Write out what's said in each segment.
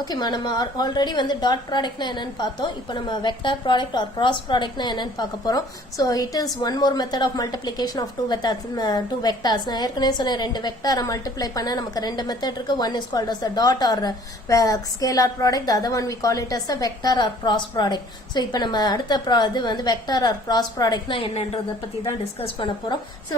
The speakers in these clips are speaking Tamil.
ஓகேம்மா, நம்ம ஆல்ரெடி வந்து டாட் ப்ராடக்ட்னா என்னன்னு பார்த்தோம். இப்போ நம்ம வெக்டார் ப்ராடக்ட் ஆர் கிராஸ் ப்ராடக்ட்னா என்னன்னு பார்க்க போறோம். So it is one more method of multiplication of two vectors. நான் ஏற்கனவே சொன்னேன், ரெண்டு வெக்டாரை மல்டிப்ளை பண்ண நமக்கு ரெண்டு மெத்தட் இருக்கு. One is called as dot or scalar product, the other one we call it as a vector or cross product. So இப்போ நம்ம அடுத்த இது வந்து வெக்டார் ஆர் கிராஸ் ப்ராடக்ட்னா என்னன்றதை பத்தி தான் டிஸ்கஸ் பண்ண போறோம். So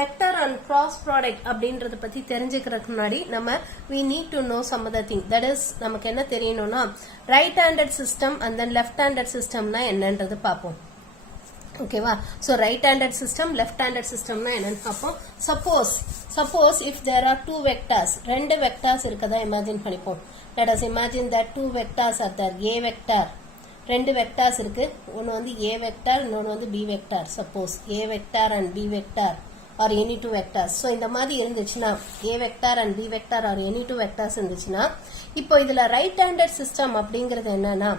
vector and cross product அப்படின்றத பத்தி தெரிஞ்சுக்கிறதுக்கு முன்னாடி நம்ம we need to know some other thing. That is, நமக்கு என்ன தெரியணும்னா right handed system and then left handed சிஸ்டம்னா என்னன்றது பார்ப்போம். ஓகேவா? So right handed system, left handed சிஸ்டம்னா என்னன்னு பார்ப்போம். Suppose if there are two vectors, ரெண்டு வெக்டார்ஸ் இருக்கதா இமேஜின் பண்ணிப்போம். Let us imagine that two vectors are there. A vector, ரெண்டு வெக்டார்ஸ் இருக்கு. ஒன்று வந்து ஏ வெக்டார், இன்னொன்று வந்து B vector. Suppose A vector and B vector or any two vectors. So இந்த மாதிரி இருந்துச்சுன்னா a vector and b vector or any two vectors இருந்துச்சுன்னா, இப்போ இதுல ரைட் ஹேண்டட் சிஸ்டம் அப்படிங்கிறது என்னன்னா,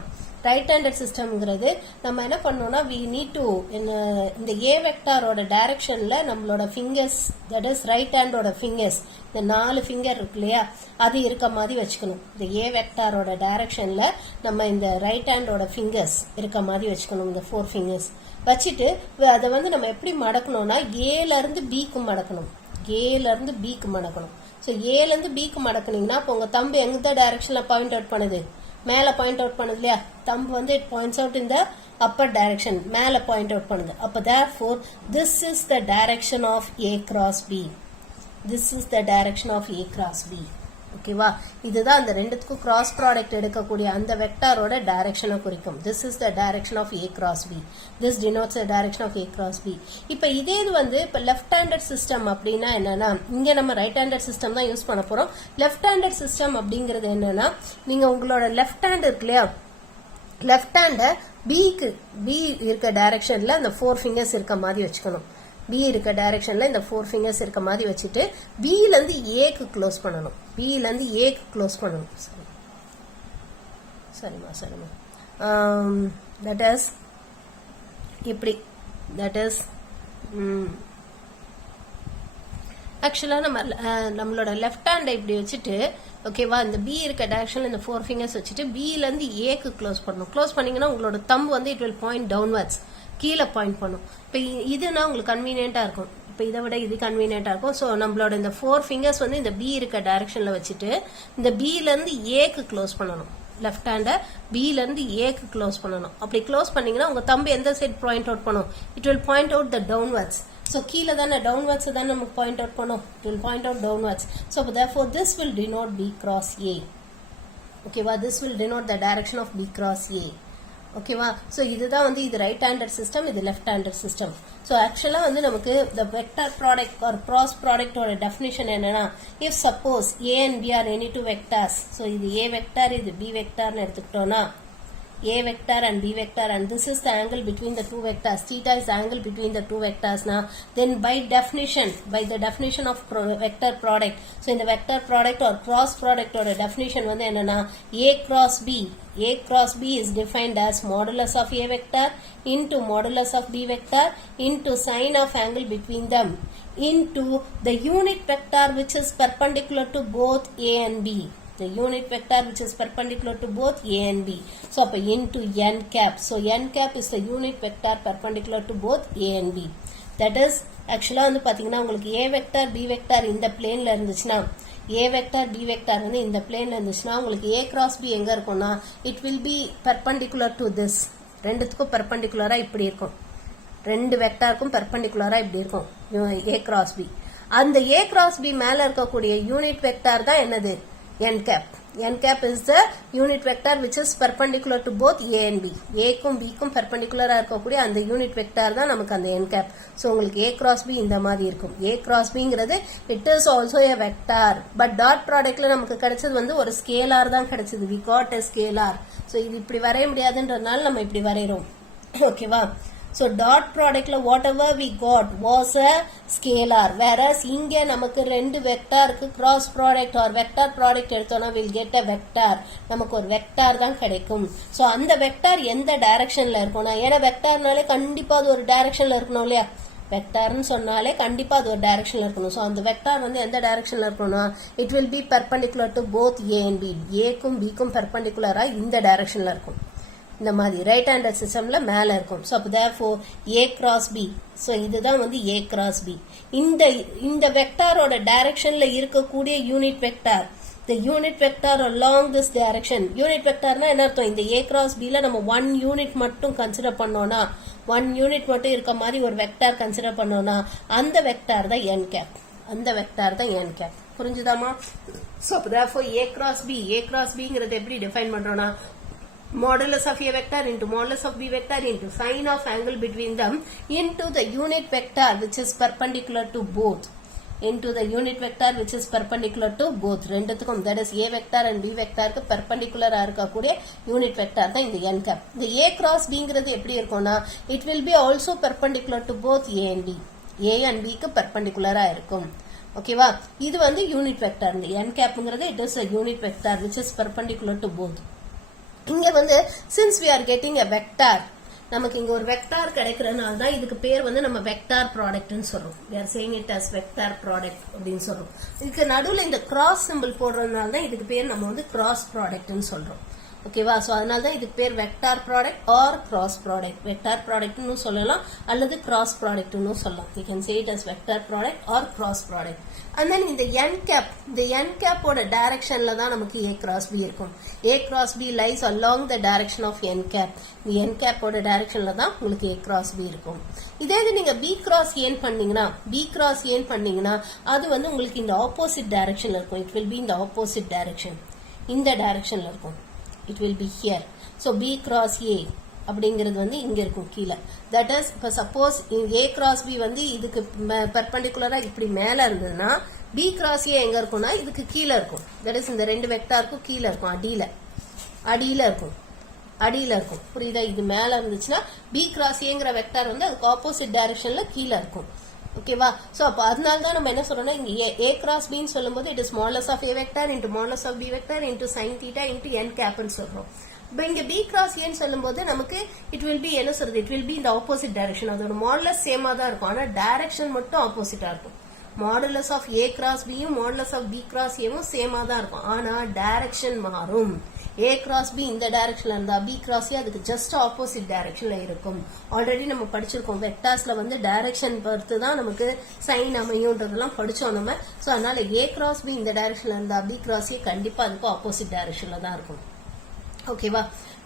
ரைட் ஹேண்டட் சிஸ்டம்ங்கிறது நம்ம என்ன பண்ணோம்னா we need to இந்த a வெக்டாரோட டைரக்ஷன்ல நம்மளோட ஃபிங்கர்ஸ், தட் இஸ் ரைட் ஹேண்டோட ஃபிங்கர்ஸ், இந்த 4 ஃபிங்கர் இருக்கு இல்லையா, அது இருக்க மாதிரி வச்சுக்கணும். இந்த a வெக்டாரோட டைரக்ஷன்ல நம்ம இந்த ரைட் ஹேண்டோட ஃபிங்கர்ஸ் இருக்க மாதிரி வச்சுக்கணும். இந்த 4 ஃபிங்கர்ஸ் வச்சுட்டு அதை வந்து நம்ம எப்படி மடக்கணும்னா ஏல இருந்து பிக்கு மடக்கணும். ஏல இருந்து பிக்கு மடக்கணும். ஸோ ஏல இருந்து பிக்கு மடக்குனீங்கன்னா இப்போ உங்க தம்பு எந்த டைரக்ஷன்ல பாயிண்ட் அவுட் பண்ணுது? மேல பாயிண்ட் அவுட் பண்ணுது இல்லையா? தம்பு வந்து it points out in the upper direction, மேல பாயிண்ட் அவுட் பண்ணுது. அப்போ therefore this is the direction of a cross b. This is the direction of a cross b. ஓகேவா? இதுதான் அந்த ரெண்டுத்துக்கும் கிராஸ் ப்ராடக்ட் எடுக்கக்கூடிய அந்த வெக்டாரோட டைரக்ஷனை குறிக்கும். This is the direction of A cross B. This denotes the direction of A cross B. இப்போ இதே இது வந்து இப்போ லெஃப்ட் ஹேண்டட் சிஸ்டம் அப்படின்னா என்னன்னா, இங்க நம்ம ரைட் ஹேண்டட் சிஸ்டம் தான் யூஸ் பண்ண போறோம். லெஃப்ட் ஹேண்டட் சிஸ்டம் அப்படிங்கிறது என்னன்னா, நீங்க உங்களோட லெஃப்ட் ஹேண்ட் இருக்கு இல்லையா, லெஃப்ட் ஹேண்டை பி இருக்க டைரக்ஷன்ல அந்த 4 ஃபிங்கர்ஸ் இருக்க மாதிரி வச்சுக்கணும். பி இருக்க டைரக்ஷன்ல இந்த 4 ஃபிங்கர்ஸ் இருக்க மாதிரி வச்சுட்டு பில இருந்து ஏக்கு க்ளோஸ் பண்ணணும். பில இருந்து ஏக்கு க்ளோஸ் பண்ணணும். சரிமா. தட் இஸ் இப்படி. தட் இஸ் ஆக்சுவலா நம்மளோட லெஃப்ட் ஹேண்டை இப்படி வச்சுட்டு, ஓகேவா, இந்த பி இருக்க டைரக்ஷன்ல இந்த 4 ஃபிங்கர்ஸ் வச்சுட்டு பில இருந்து ஏக்கு க்ளோஸ் பண்ணணும். க்ளோஸ் பண்ணீங்கன்னா உங்களோட தம்பு வந்து இட் வில் பாயிண்ட் டவுன்வர்ட்ஸ், கீழே பாயிண்ட் பண்ணும். இப்போ இதுனா உங்களுக்கு கன்வீனியன்டா இருக்கும். இப்போ இதை விட இது கன்வீனியன்டா இருக்கும். ஸோ நம்மளோட இந்த 4 ஃபிங்கர்ஸ் வந்து இந்த பி இருக்க டைரக்ஷன்ல வச்சுட்டு இந்த பில இருந்து ஏக்கு க்ளோஸ் பண்ணணும். லெஃப்ட் ஹேண்டை பில இருந்து ஏக்கு க்ளோஸ் பண்ணணும். அப்படி க்ளோஸ் பண்ணீங்கன்னா உங்க தம்பு எந்த சைட் பாயிண்ட் அவுட் பண்ணும்? It will point out the downwards. So கீழே தானே டவுன்வர்ட்ஸ் தானே நமக்கு பாயிண்ட் அவுட் பண்ணும். It will point out downwards. So therefore this will denote b cross a. ஓகேவா? this will denote the direction of b cross a. ஓகேவா? ஸோ இதுதான் வந்து இது ரைட் ஹேண்டட் சிஸ்டம், இது லெஃப்ட் ஹேண்டட் சிஸ்டம். ஸோ ஆக்சுவலா வந்து நமக்கு இந்த வெக்டார் ப்ராடக்ட் ஆர் கிராஸ் ப்ராடக்டோட டெஃபினிஷன் என்னன்னா, if suppose A and B are any two vectors, so இது ஏ வெக்டார், இது பி வெக்டார்னு எடுத்துக்கிட்டோம்னா, a vector and b vector, and this is the angle between the two vectors. Theta is the angle between the two vectors. Now, then by the definition of vector product, so in the vector product or cross product or a definition வந்து என்னன்னா, a cross b is defined as modulus of a vector into modulus of b vector into sine of angle between them into the unit vector which is perpendicular to both a and b. The unit vector which is perpendicular to both a and b. So into n cap. So n cap is the unit vector perpendicular to both a and b. That is actually வந்து பாத்தீங்கன்னா உங்களுக்கு a vector b vector இந்த பிளேன்ல இருந்துச்சுன்னா, a vector b vector வந்து இந்த பிளேன்ல இருந்துச்சுன்னா உங்களுக்கு a cross b எங்க இருக்கும்னா, it will be perpendicular to this. ரெண்டுத்துக்கும் பெர்பெண்டிகுலரா இப்படி இருக்கும். ரெண்டு வெக்டாருக்கும் பெர்பெண்டிகுலரா இப்படி இருக்கும் a cross b. அந்த a cross b மேல இருக்கக்கூடிய யூனிட் வெக்டார் தான் என்னது? n cap. n cap is the unit vector which is perpendicular to both a and b. a க்கும் b க்கும் பெர்பெண்டிகுலரா இருக்கக்கூடிய அந்த யூனிட் வெக்டார் தான் நமக்கு அந்த n cap. சோ உங்களுக்கு a cross b இந்த மாதிரி இருக்கும். a cross bங்கிறது it is also a vector. But dot ப்ராடக்ட்ல நமக்கு கிடைச்சது வந்து ஒரு ஸ்கேலார் தான் கிடைச்சது. we got a scalar. So இது இப்படி வரைய முடியாதுன்றதுனால நம்ம இப்படி வரையறோம். ஓகேவா? So dot productல whatever we got was a scalar, whereas இங்க நமக்கு ரெண்டு வெக்டாருக்கு cross product or vector product எடுத்தோம்னா we'll get a vector. நமக்கு ஒரு வெக்டார் தான் கிடைக்கும். So அந்த வெக்டார் எந்த டைரக்ஷன்ல இருக்கும்னா, ஏன்னா வெக்டார்னாலே கண்டிப்பா அது ஒரு டைரக்ஷன்ல இருக்கணும் இல்லையா? வெக்டார்னு சொன்னாலே கண்டிப்பா அது ஒரு டைரக்ஷன்ல இருக்கணும். ஸோ அந்த வெக்டார் வந்து எந்த டைரக்ஷன்ல இருக்கணும்னா it will be perpendicular to both A and B. ஏக்கும் பிக்கும் பெர்பெண்டிகுலரா இந்த டைரக்ஷன்ல இருக்கும். இந்த மாதிரி ரைட் ஹேண்டட் சிஸ்டம்ல மேல இருக்கும். ஸோ அப்போ therefore A cross B. So இதுதான் வந்து ஏ கிராஸ் பி. இந்த வெக்டாரோட டைரக்ஷன்ல இருக்கக்கூடிய unit vector, the unit vector along this direction. Unit வெக்டார்னா என்ன அர்த்தம்? இந்த a cross b ல நம்ம 1 யூனிட் மட்டும் கன்சிடர் பண்ணோம்னா, 1 யூனிட் மட்டும் இருக்க மாதிரி ஒரு வெக்டார் கன்சிடர் பண்ணோம்னா அந்த வெக்டார் தான் n கேப். அந்த வெக்டார் தான் n கேப். புரிஞ்சுதாமா? so therefore a cross bங்கிறது எப்படி டிஃபைன் பண்றோம்னா modulus of a vector into modulus of b vector into sine of angle between them into the unit vector which is perpendicular to both. Into the unit vector which is perpendicular to both. ரெண்டுத்துக்கும், that is a vector and b vector க்கு perpendicular இருக்கக்கூடிய unit vector தான் இந்த n cap. இந்த a cross bங்கிறது எப்படி இருக்கும்னா it will be also perpendicular to both a and b. a and b க்கு perpendicular இருக்கும். ஓகேவா? இது வந்து யூனிட் வெக்டார். இந்த n capங்கிறது it is a unit vector which is perpendicular to both. இங்க வந்து since we are getting a vector, நமக்கு இங்க ஒரு வெக்டார் கிடைக்கிறதுனால தான் இதுக்கு பேர் வந்து நம்ம வெக்டார் ப்ராடக்ட்னு சொல்றோம். we are saying it as vector product அப்படின்னு சொல்றோம். இதுக்கு நடுவுல இந்த கிராஸ் சிம்பிள் போடுறதுனால தான் இதுக்கு பேர் நம்ம வந்து கிராஸ் ப்ராடக்ட்னு சொல்றோம். ஓகேவா? சோ அதனால தான் இதுக்கு பேர் vector product or cross product. Vector ப்ராடக்ட்னு சொல்லலாம் அல்லது கிராஸ் ப்ராடக்ட்னு சொல்லலாம். we can say it as vector product or cross product. and then இந்த n cap ஓட டைரக்ஷன்ல தான் நமக்கு a cross b இருக்கும். a cross b lies along the direction of n cap. இந்த n cap ஓட டைரக்ஷன்ல தான் உங்களுக்கு a cross b இருக்கும். இதே இது நீங்க b cross a பண்ணீங்கன்னா அது வந்து உங்களுக்கு இந்த ஆப்போசிட் டைரக்ஷன்ல இருக்கும். it will be in the opposite direction. இந்த டைரக்ஷன்ல இருக்கும். it will be here. so b cross a அப்படிங்கிறது வந்து இங்க இருக்கும் கீழே. that is இப்ப சப்போஸ் a cross b வந்து இதுக்கு பெர்பெண்டிகுலரா இப்படி மேல இருந்ததுன்னா b cross a எங்க இருக்கும்னா இதுக்கு கீழே இருக்கும். that is இந்த ரெண்டு வெக்டாருக்கும் கீழே இருக்கும். அடியில இருக்கும். புரியுதா? இது மேல இருந்துச்சுன்னா b cross aங்கிற வெக்டார் வந்து அதுக்கு ஆப்போசிட் டைரக்ஷன்ல கீழே இருக்கும். ஓகேவா? சோ அப்ப அதனால தான் நம்ம என்ன சொல்றோம்னா இங்க a cross b ன்னு சொல்லும்போது it is modulus of a vector into modulus of b vector into sin theta into n cap ன்னு சொல்றோம். இப்போ இங்க b cross a ன்னு சொல்லும்போது நமக்கு it will be என்ன சொல்றது? it will be in the opposite direction. அதோட modulus சேமா தான் இருக்கும். ஆனா டைரக்ஷன் மட்டும் ஆப்போசிட்டா இருக்கும். modulus of a cross b யும் modulus of b cross a வும் சேமா தான் இருக்கும். ஆனா டைரக்ஷன் மாறும். a cross b இந்த டைரக்ஷன்ல இருந்தா b cross a அதுக்கு ஜஸ்ட் ஆப்போசிட் டைரக்ஷன்ல இருக்கும். ஆல்ரெடி நம்ம படிச்சிருக்கோம் வெக்டார்ஸ்ல வந்து டைரக்ஷன் பொறுத்து தான் நமக்கு சைன் அமையும்ன்றதெல்லாம் படிச்சோம் நம்ம. சோ அதனால a cross b இந்த டைரக்ஷன்ல இருந்தா b cross a கண்டிப்பா அதுக்கு ஆப்போசிட் டைரக்ஷன்ல தான் இருக்கும். ஓகேவா?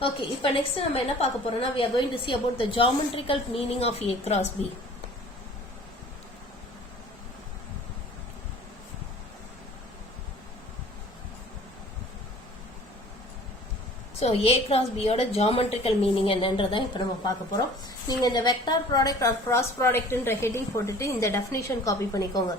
ஓகே, இப்போ நெக்ஸ்ட் நம்ம என்ன பார்க்க போறோம்னா we are going to see about the geometrical meaning of a cross b. So a cross b ஓட geometrical meaning என்னன்றதை இப்போ நம்ம பார்க்க போறோம். நீங்க இந்த வெக்டார் ப்ராடக்ட் ஆர் கிராஸ் ப்ராடக்ட்ன்ற ஹெட்டிங் போட்டுட்டு இந்த டெஃபினிஷன் காப்பி பண்ணிக்கோங்க.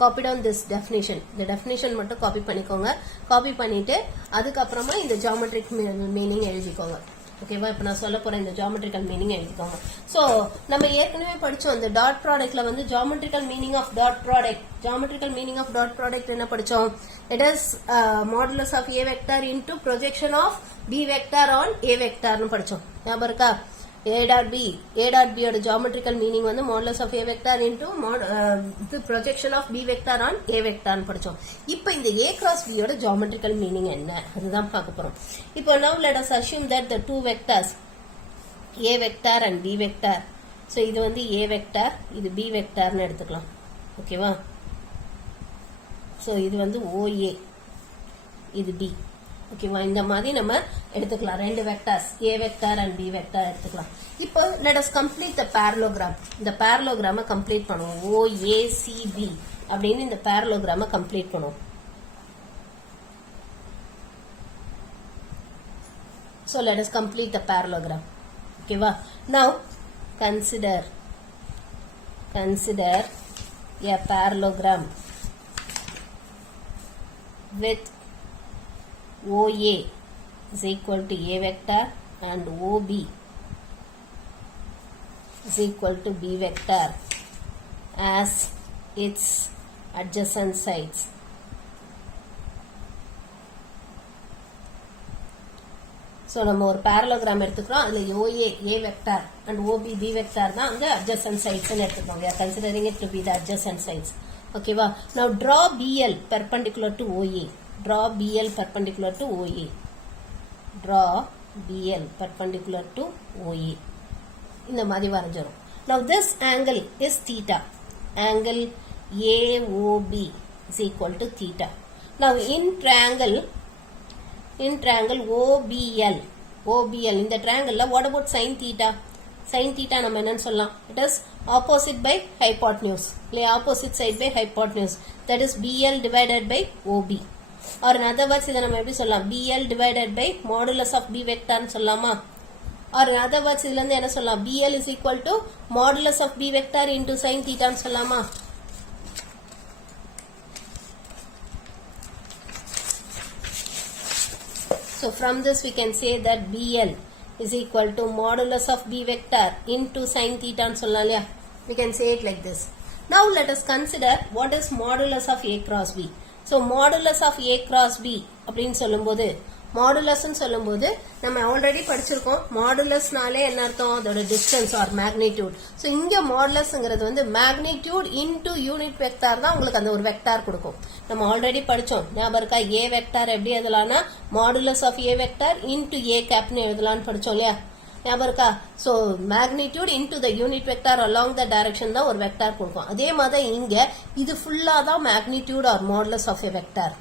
Copy down this definition. இந்த டெஃபினிஷன் மட்டும் காப்பி பண்ணிக்கோங்க. காப்பி பண்ணிட்டு அதுக்கப்புறமா இந்த ஜியோமெட்ரிக் மீனிங் எழுதிக்கோங்க. ஓகேவா? இப்போ நான் சொல்ல போற இந்த ஜியோமெட்ரிக்கல் மீனிங் எழுதிக்கோங்க. சோ நம்ம ஏற்கனவே படிச்சோம் இந்த டாட் ப்ராடக்ட்ல வந்து geometrical meaning of dot product என்ன படிச்சோம்? It is modulus of a vector into projection of b vector on a வெக்டார்னு படிச்சோம். ஞாபகம் இருக்கா? a dot b ஓட geometrical meaning வந்து modulus of a vector into the projection of b vector on a vector னு படிச்சோம். இப்போ இந்த a cross b ஓட geometrical meaning என்ன அதுதான் பார்க்க போறோம். இப்போ now let us assume that the two vectors a vector and b vector. so இது வந்து a vector, இது b vector னு எடுத்துக்கலாம். ஓகேவா? so இது வந்து OA, இது b. ஓகேவா? இந்த மாதிரி நம்ம எடுத்துக்கலாம். ரெண்டு vectors a vector and b vector எடுத்துக்கலாம். இப்போ let us complete the parallelogram. இந்த parallelogram கம்ப்ளீட் பண்ணுவோம். OACB அப்படின்னு இந்த parallelogram கம்ப்ளீட் பண்ணுவோம். so let us complete the parallelogram. ஓகேவா? now consider a parallelogram with OA is equal to a vector and OB is equal to b vector as its adjacent sides. So நம்ம ஒரு parallelogram எடுத்துக்கிறோம். அதுல OA A vector and OB B vector தான் அங்க adjacent sides ன்னு எடுத்துக்கிறோம். We are considering it to be the adjacent sides. Okay வா? Now draw BL perpendicular to OA. Draw BL perpendicular to OA. Draw BL perpendicular to OA. இந்த மாதிரி வரைஞ்சோம். Now this angle is theta. Angle AOB is equal to theta. Now in triangle OBL in the triangle what about sin theta? Sin theta நம்ம என்னன்னு சொல்லலாம்? It is opposite by hypotenuse. Opposite side by hypotenuse. That is BL divided by OB. Or in other words இதை நம்ம எப்படி சொல்லலாம்? BL divided by modulus of B vector ன்னு சொல்லலாமா? Or in other words இதுல இருந்து என்ன சொல்லலாம்? BL is equal to modulus of B vector into sin theta ன்னு சொல்லலாமா? So from this we can say that BL is equal to modulus of B vector into sin theta ன்னு சொல்லலாம் இல்லையா? We can say it like this. Now let us consider what is modulus of A cross B. So modulus of A cross B அப்படின்னு சொல்லும்போது மாடுலஸ்ன்னு சொல்லும்போது நம்ம ஆல்ரெடி படிச்சிருக்கோம். மாடுலஸ்னாலே என்ன அர்த்தம்? அதோட டிஸ்டன்ஸ் ஆர் மேக்னிடியூட். ஸோ இங்க மாடுலஸ்ங்கிறது வந்து மேக்னிடியூட் இன்டூ யூனிட் வெக்டார் தான் உங்களுக்கு அந்த ஒரு வெக்டார் கொடுக்கும். நம்ம ஆல்ரெடி படிச்சோம். ஞாபகம் இருக்கா? ஏ வெக்டார் எப்படி எழுதலாம்னா modulus of A vector into A கேப்னு எழுதலாம்னு படிச்சோம் இல்லையா? ஞாபகம் இருக்கா? So magnitude into the unit vector along the direction தான் ஒரு வெக்டார் கொடுக்கும். அதே மாதிரி இங்க இது ஃபுல்லா தான் magnitude or modulus of A vector.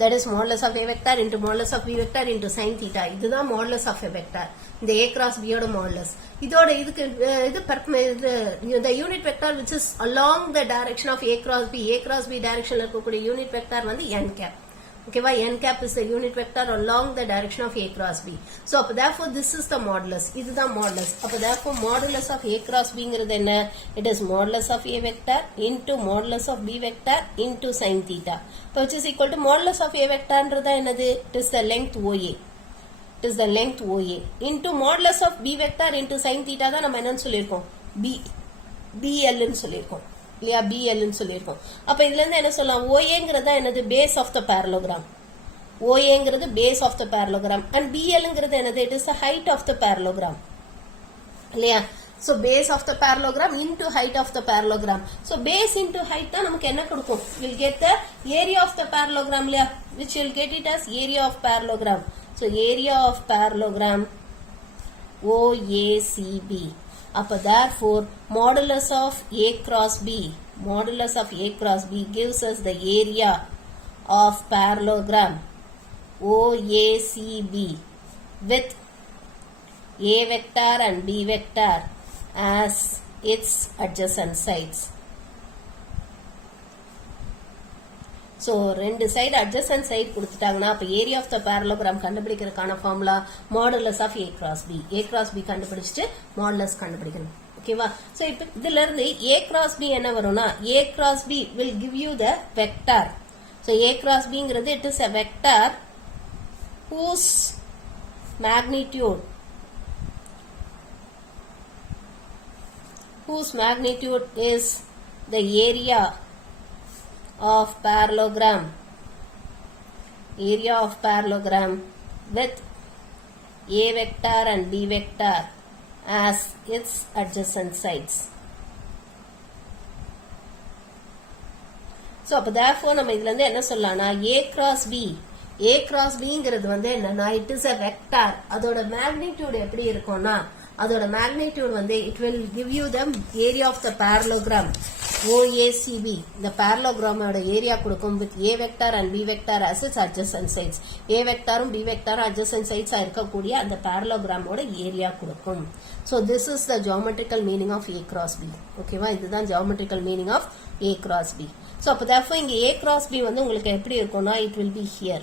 That is modulus of A vector into modulus of B vector into sin theta. இதுதான் modulus of A vector. இந்த A cross B யோட modulus. இதோட இதுக்கு the unit vector which is along the direction of A cross B directionல இருக்கக்கூடிய unit vector வந்து n cap. Okay வா? n cap is the unit vector along the direction of A cross B. So therefore this is the modulus. இதுதான் modulus. அப்ப therefore modulus of A cross Bங்கிறது என்ன? It is modulus of A vector into modulus of B vector into sin theta. Which is equal to modulus of A vectorன்றது என்னது? It is the length OA. It is the length OA into modulus of B vector into sin theta தான் நம்ம என்னன்னு சொல்லியிருக்கோம்? BL ன்னு சொல்லியிருக்கோம் இல்லையா? BL ன்னு சொல்லியிருக்கோம். அப்ப இதுல இருந்து என்ன சொல்லலாம்? OAங்கிறது என்னது? Base of the parallelogram. OAங்கிறது base of the parallelogram and BLங்கிறது என்னது? It is the height of the parallelogram இல்லையா? So base of the parallelogram into height of the parallelogram. So base into height தான் நமக்கு என்ன கொடுக்கும்? We'll get the area of the parallelogram இல்லையா? Which will get it as area of parallelogram. So area of parallelogram OACB. அப்ப therefore modulus of A cross B gives us the area of parallelogram OACB with A vector and B vector as its adjacent sides. So ரெண்டு சைடு adjacent side கொடுத்துட்டாங்கன்னா அப்ப area of the parallelogram கண்டுபிடிக்கிறதுக்கான formula modulus of A cross B. A cross B கண்டுபிடிச்சிட்டு modulus கண்டுபிடிக்கணும். ஓகேவா? சோ இப்போ இதுல இருந்து A cross B என்ன வரும்னா A cross B will give you the vector. So A cross Bங்கிறது it is a vector whose magnitude is the area of parallelogram with A vector and B vector as its adjacent sides. So அப்ப therefore நம்ம இதுல இருந்து என்ன சொல்லலாம்னா A cross Bங்கிறது வந்து என்னன்னா it is a vector. அதோட magnitude எப்படி இருக்கும்னா அதோட magnitude வந்து it will give you the area of the parallelogram OACB. இந்த parallelogram ஓட ஏரியா கொடுக்கும் with A vector and B vector as its adjacent sides. A vectorம் B vectorம் adjacent sides இருக்கக்கூடிய அந்த parallelogram ஓட ஏரியா கொடுக்கும். So this is the geometrical meaning of A cross B. ஓகேவா? இதுதான் geometrical meaning of A cross B. So அப்ப therefore இங்க A cross B வந்து உங்களுக்கு எப்படி இருக்கும்னா it will be here.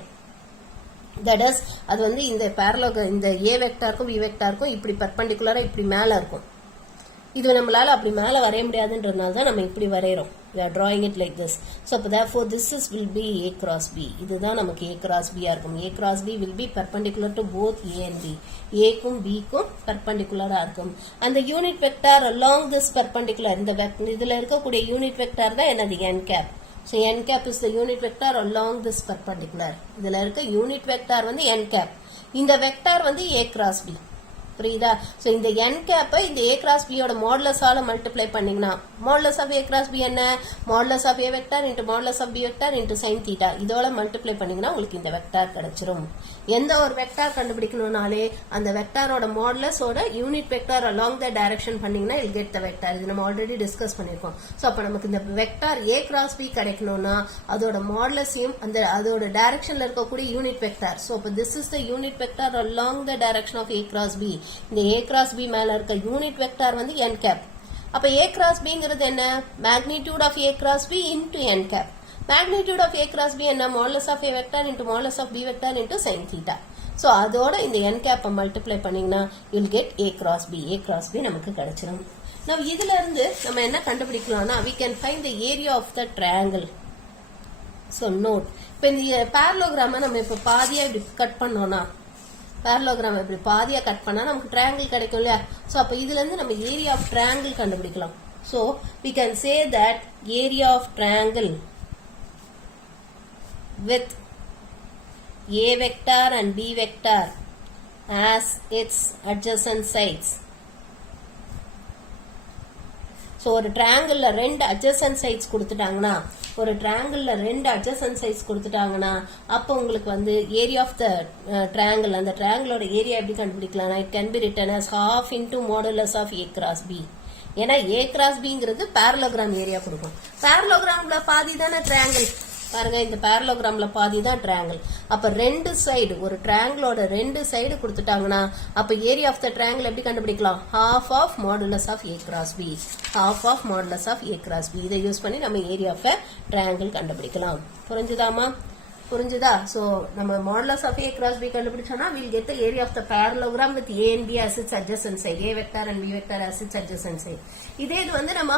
That is அது வந்து இந்த parallelogram இந்த A vectorக்கும் B vectorக்கும் இப்படி perpendicular இப்படி மேல இருக்கும். இது நம்மளால அப்படி மேல வரைய முடியாதுன்றதுனால தான் நம்ம இப்படி வரையறோம். We are drawing it like this. So therefore this will be A cross B. இதுதான் நமக்கு A cross B இருக்கும். A cross B will be perpendicular to both A and B. A க்கும் B க்கும் perpendicular இருக்கும். And the unit vector along this perpendicular இந்த இதுல இருக்கக்கூடிய unit vector தான் என்னது n cap. So n cap is the unit vector along this perpendicular. இதுல இருக்க unit vector வந்து n cap. இந்த vector வந்து a cross b. புரியுதா? So இந்த n cap இந்த a cross b ஓட modulus ஆல multiply பண்ணீங்கன்னா modulus of a cross b என்ன? modulus of a vector into modulus of b vector into sin theta. இதோட multiply பண்ணீங்கன்னா உங்களுக்கு இந்த vector கிடைச்சிரும். எந்த ஒரு vector கண்டுபிடிக்கணும்னாலே அந்த vectorோட modulus ஓட unit vector along the direction பண்ணீங்கன்னா you'll get the vector. இது நம்ம already discuss பண்ணிருக்கோம். So அப்ப நமக்கு இந்த vector a cross b கிடைக்கணும்னா அதோட modulusyum அந்த அதோட directionல இருக்கக்கூடிய unit vector. So அப்ப this is the unit vector along the direction of a cross b. இந்த a cross b மேல இருக்க யூனிட் வெக்டார் வந்து n cap. அப்ப a cross b ங்கிறது என்ன? magnitude of a cross b into n cap. magnitude of a cross b என்ன? modulus of a vector into modulus of b vector into sin theta. So அதோட இந்த n cap மல்டிப்ளை பண்ணீங்கன்னா you'll get a cross b. a cross b நமக்கு கிடைச்சிரும். Now இதுல இருந்து நம்ம என்ன கண்டுபிடிக்கலாம்னா we can find the area of the triangle. So note இப்ப இந்த parallelogram நம்ம இப்ப பாதியா இப்படி கட் பண்ணோம்னா parallelogram இப்படி பாதியா கட் பண்ணா நமக்கு triangle கிடைக்கும் இல்லையா? சோ அப்ப இதுல இருந்து நம்ம area of triangle கண்டுபிடிக்கலாம். So we can say that area of triangle with a vector and b vector as its adjacent sides. So ஒரு triangleல ரெண்டு adjacent sides கொடுத்துட்டாங்கன்னா ஒரு triangleல ரெண்டு adjacent sides கொடுத்துட்டாங்கன்னா அப்ப உங்களுக்கு வந்து area of the triangle அந்த triangleோட area எப்படி கண்டுபிடிக்கலாம்னா it can be written as half into modulus of a cross b. ஏன்னா a cross bங்கிறது parallelogram area கொடுக்கும். parallelogramல பாதி தான triangle. பாருங்க இந்த parallelogramல பாதி தான் triangle. அப்ப ரெண்டு சைடு ஒரு triangleோட ரெண்டு சைடு கொடுத்துட்டாங்கன்னா அப்ப area of the triangle எப்படி கண்டுபிடிக்கலாம்? half of modulus of a cross b. half of modulus of a cross b. இதை யூஸ் பண்ணி நம்ம area of a triangle கண்டுபிடிக்கலாம். புரிஞ்சுதாமா? புரிஞ்சுதா? So நம்ம modulus of a cross b கண்டுபிடிச்சோம்னா we'll get the area of the parallelogram with a and b as its adjacent side. a vector and b vector as its adjacent side. இதே இது வந்து நம்ம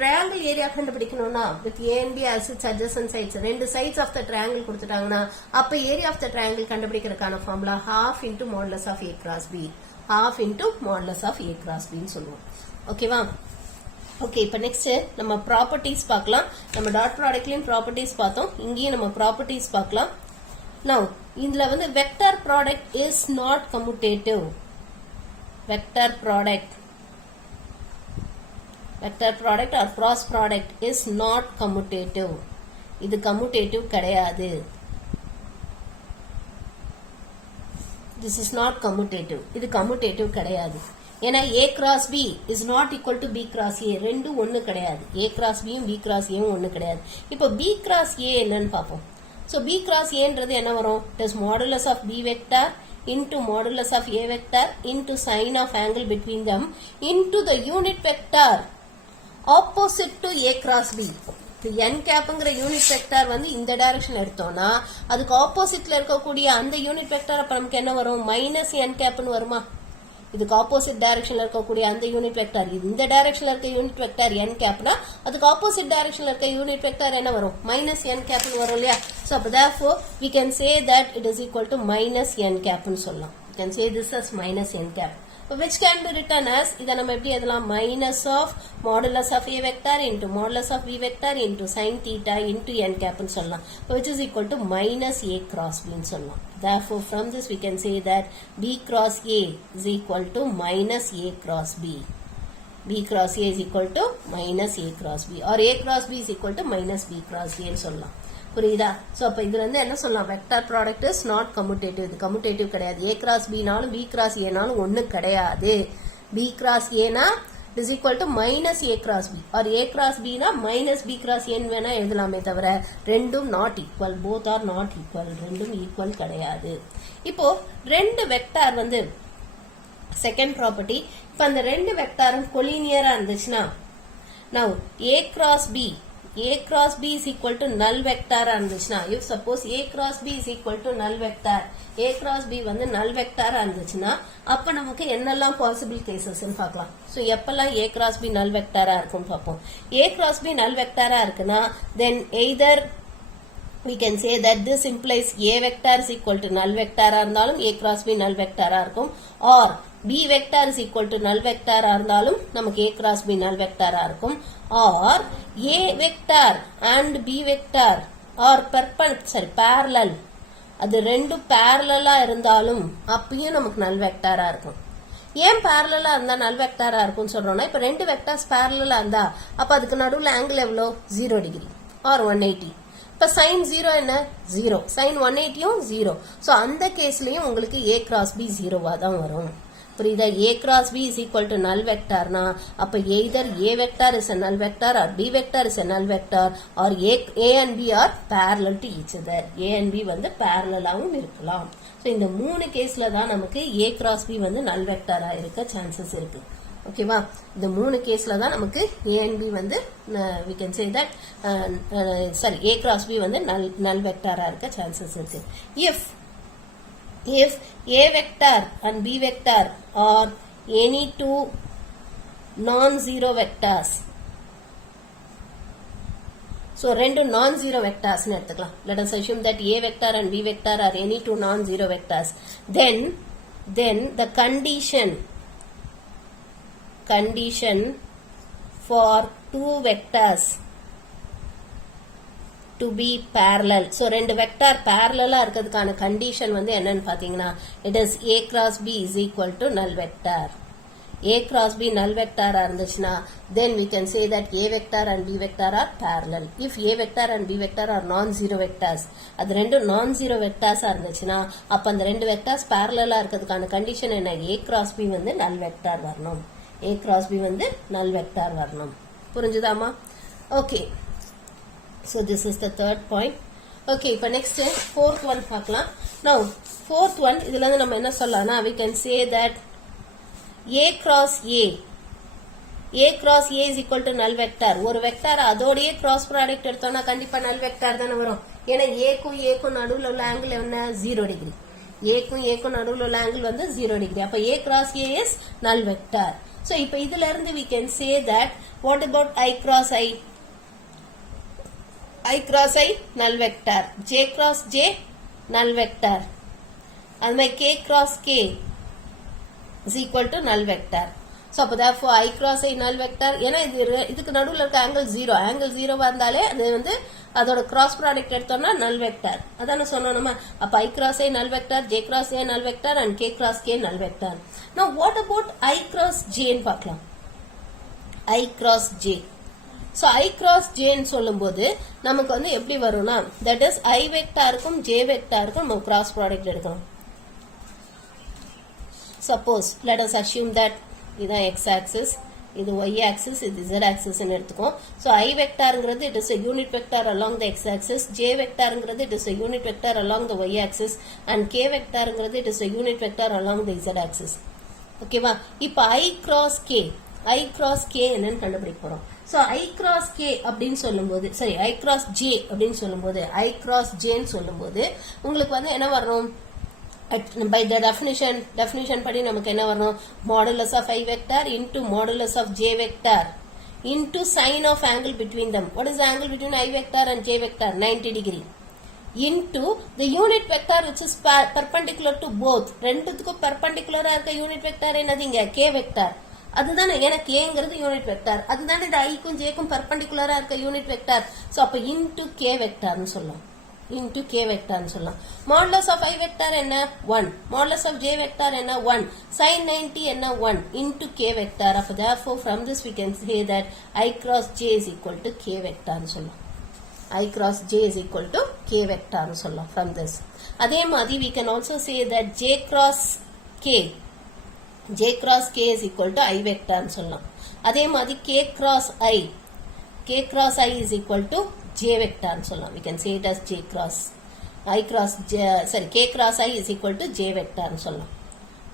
triangle area கண்டுபிடிக்கணும்னா with a and b as its adjacent sides ரெண்டு sides of the triangle கொடுத்துட்டாங்கன்னா அப்ப area of the triangle கண்டுபிடிக்கிறதுக்கான formula half into modulus of a cross b. half into modulus of a cross b ன்னு சொல்லுவோம். ஓகேவா? ஓகே இப்போ நெக்ஸ்ட் நம்ம ப்ராப்பர்ட்டிஸ் பார்க்கலாம். நம்ம டாட் ப்ராடக்ட்லயும் ப்ராப்பர்ட்டிஸ் பார்த்தோம். இங்கேயும் நம்ம ப்ராப்பர்ட்டிஸ் பார்க்கலாம். நவ் இதுல வந்து vector product is not commutative. Vector product or cross product is not commutative. இது கம்யூட்டேட்டிவ் கிடையாது. This is not commutative. இது கம்யூட்டேட்டிவ் கிடையாது. ஏன்னா a cross b is not equal to b cross a. ரெண்டும் ஒண்ணு கிடையாது. a cross b யும் b cross a யும் ஒண்ணு கிடையாது. இப்போ b cross a என்னன்னு பாப்போம். So b cross a ன்றது என்ன வரும்? It is modulus of b vector into modulus of a vector into sin of angle between them into the unit vector opposite to a cross b. n capங்கிற யூனிட் வெக்டார் வந்து இந்த டைரக்ஷன் எடுத்தோம்னா அதுக்கு ஆப்போசிட்ல இருக்கக்கூடிய அந்த யூனிட் வெக்டார் அப்ப நமக்கு என்ன வரும்? மைனஸ் n capன்னு வருமா? இதுக்கு ஆப்போசிட் டைரக்ஷன்ல இருக்கக்கூடிய அந்த யூனிட் வெக்டார் இந்த டைரக்ஷன்ல இருக்க யூனிட் வெக்டார் n capனா அதுக்கு ஆப்போசிட் டைரக்ஷன்ல இருக்க யூனிட் வெக்டார் என்ன வரும்? மைனஸ் n capன்னு வரும் இல்லையா? சோ அப்ப therefore we can say that it is equal to minus n capன்னு சொல்லலாம். We can say this as minus n cap. Which can be written as இத நம்ம எப்படி எழுதலாம்? minus of modulus of a vector into modulus of b vector into sin theta into n cap ன்னு சொல்லலாம். Which is equal to minus a cross b ன்னு சொல்லலாம். Therefore from this we can say that b cross a is equal to minus a cross b. b cross a is equal to minus a cross b or a cross b is equal to minus b cross a ன்னு சொல்லலாம். புரியுதா? சோ அப்ப இதுல இருந்து என்ன சொல்லலாம்? Vector product is not commutative. இது கம்யூட்டேட்டிவ் கிடையாது. a cross b நாலும் b cross a நாலும் ஒண்ணு கிடையாது. b cross a னா is equal to minus a cross b or a cross b னா minus b cross a ன்னு வேணா எழுதலாமே தவிர ரெண்டும் not equal. both are not equal. ரெண்டும் ஈக்குவல் கிடையாது. இப்போ ரெண்டு வெக்டார் வந்து செகண்ட் ப்ராப்பர்ட்டி. இப்போ அந்த ரெண்டு வெக்டாரும் கொலினியரா இருந்துச்சுன்னா now a cross b is equal to null vector இருந்துச்சுன்னா if suppose a cross b is equal to null vector a cross b வந்து null vector இருந்துச்சுன்னா அப்ப நமக்கு என்னெல்லாம் possible cases ன்னு பார்க்கலாம். சோ எப்பெல்லாம் a cross b null vector இருக்கும் பார்ப்போம். a cross b null vector இருக்குன்னா then either we can say that this implies a vector is equal to null vector இருந்தாலும் a cross b null vector இருக்கும் or b vector is equal to null vector இருந்தாலும் நமக்கு a cross b null vector இருக்கும் or A vector and B vector are parallel, அது ரெண்டும் பேரலா இருந்தாலும் அப்பயும் நமக்கு நல் வெக்டாரா இருக்கும். ஏன் பேரலா இருந்தா நல் வெக்டாரா இருக்கும்னு சொல்றோம்னா, இப்ப ரெண்டு வெக்டார்ஸ் பேரலா இருந்தா அப்ப அதுக்கு நடுவுல ஆங்கிள் எவ்வளோ 0 டிகிரி ஆர் 180. இப்ப sin 0 என்ன 0, sin 180யும் 0. சோ அந்த கேஸ்லயும் உங்களுக்கு a cross b 0வா தான் வரும். புரியுதா? a cross b is equal to null vector na, அப்ப either a vector is a null vector or b vector is a null vector or a and b are parallel to each other. a and b வந்து parallel-ஆவும் இருக்கலாம். so இந்த மூணு கேஸ்ல தான் நமக்கு a cross b வந்து null vector-ஆ இருக்க சான்சஸ் இருக்கு. ஓகேவா? இந்த மூணு கேஸ்ல தான் நமக்கு a and b வந்து we can say that sorry a cross b வந்து null vector-ஆ இருக்க சான்சஸ் இருக்கு. If a vector and b vector are any two non-zero vectors, so ரெண்டு non-zero vectors னு எடுத்துக்கலாம். Let us assume that a vector and b vector are any two non-zero vectors. Then the condition for two vectors to be parallel. So ரெண்டு வெக்டார் parallel-ஆ இருக்கிறதுக்கான கண்டிஷன் வந்து என்னன்னு பாத்தீங்கன்னா, it is a cross b is equal to null vector. a cross b null vector-ஆ இருந்துச்சுன்னா then we can say that a vector and b vector are parallel. If a vector and b vector are non-zero vectors, அது ரெண்டு non-zero vectors-ஆ இருந்துச்சுன்னா அப்ப அந்த ரெண்டு வெக்டார்ஸ் parallel-ஆ இருக்கிறதுக்கான கண்டிஷன் என்ன, a cross b வந்து null vector வரணும். a cross b வந்து null vector வரணும். புரிஞ்சுதாமா? Okay. So this is the third point. Okay, இப்ப next fourth one பார்க்கலாம். Now fourth one, இதுல இருந்து நம்ம என்ன சொல்லலாம்னா, we can say that a cross a is equal to null vector. ஒரு வெக்டார் அதோடயே cross product எடுத்தோம்னா கண்டிப்பா null vector தானே வரும். ஏன்னா a க்கும் நடுவுல உள்ள ஆங்கிள் என்ன 0 டிகிரி. a க்கும் நடுவுல உள்ள ஆங்கிள் வந்து 0 டிகிரி. அப்ப a cross a is null vector. So இப்ப இதுல இருந்து we can say that what about I cross I? I cross I null vector, j cross j null vector, and my k cross k is equal to null vector. So therefore I cross I null vector, ஏன்னா இதுக்கு நடுவுல இருக்க ஆங்கிள் 0, ஆங்கிள் 0 வந்தாலே அது வந்து அதோட கிராஸ் ப்ராடக்ட் எடுத்தோம்னா null vector. அதான சொன்னோம் நம்ம. அப்ப I cross I null vector, j cross a null vector and k cross k null vector. Now what about I cross j ன்னு பார்க்கலாம். I cross j. So I cross j ன்னு சொல்லும்போது நமக்கு வந்து எப்படி வரும்னா, that is I வெக்டாருக்கும் j வெக்டாருக்கும் நம்ம கிராஸ் ப்ராடக்ட் எடுக்கணும். Suppose let us assume that இதான் x axis, இது y axis, இது z axis ன்னு எடுத்துக்கோம். So I வெக்டார்ங்கிறது it is a unit vector along the x axis, j வெக்டார்ங்கிறது it is a unit vector along the y axis and k வெக்டார்ங்கிறது it is a unit vector along the z axis. ஓகேவா? இப்ப I cross k என்னன்னு கண்டுபிடிக்க போறோம். So I cross k அப்படின்னு சொல்லும்போது, சரி I cross j அப்படின்னு சொல்லும்போது, I cross j ன்னு சொல்லும்போது உங்களுக்கு வந்து என்ன வரணும், by the definition படி நமக்கு என்ன வரணும், modulus of I vector into modulus of j vector into sin of angle between them. What is the angle between I vector and j vector? 90 degree. Into the unit vector which is perpendicular to both. ரெண்டுத்துக்கும் perpendicular-ஆ இருக்க unit vector என்னதுங்க, k vector. அதுதானே, ஏன்னா கேங்கிறது யூனிட் வெக்டார், அதுதானே இந்த ஐக்கும் ஜேக்கும் பெர்பெண்டிகுலரா இருக்க யூனிட் வெக்டார். சோ அப்ப இன்டு கே வெக்டார்னு சொல்லலாம், இன்டு கே வெக்டார்னு சொல்லலாம். மாடுலஸ் ஆஃப் ஐ வெக்டார் என்ன 1, மாடுலஸ் ஆஃப் ஜே வெக்டார் என்ன 1, sin 90 என்ன 1 இன்டு கே வெக்டார். அப்ப therefore from this we can say that I cross j is equal to k வெக்டார்னு சொல்லலாம். I cross j is equal to k வெக்டார்னு சொல்லலாம் from this. அதே மாதிரி we can also say that j cross k is equal to I vector ன்னு சொல்லலாம். அதே மாதிரி k cross I is equal to j vector ன்னு சொல்லலாம். We can say it as k cross I is equal to j vector ன்னு சொல்லலாம்.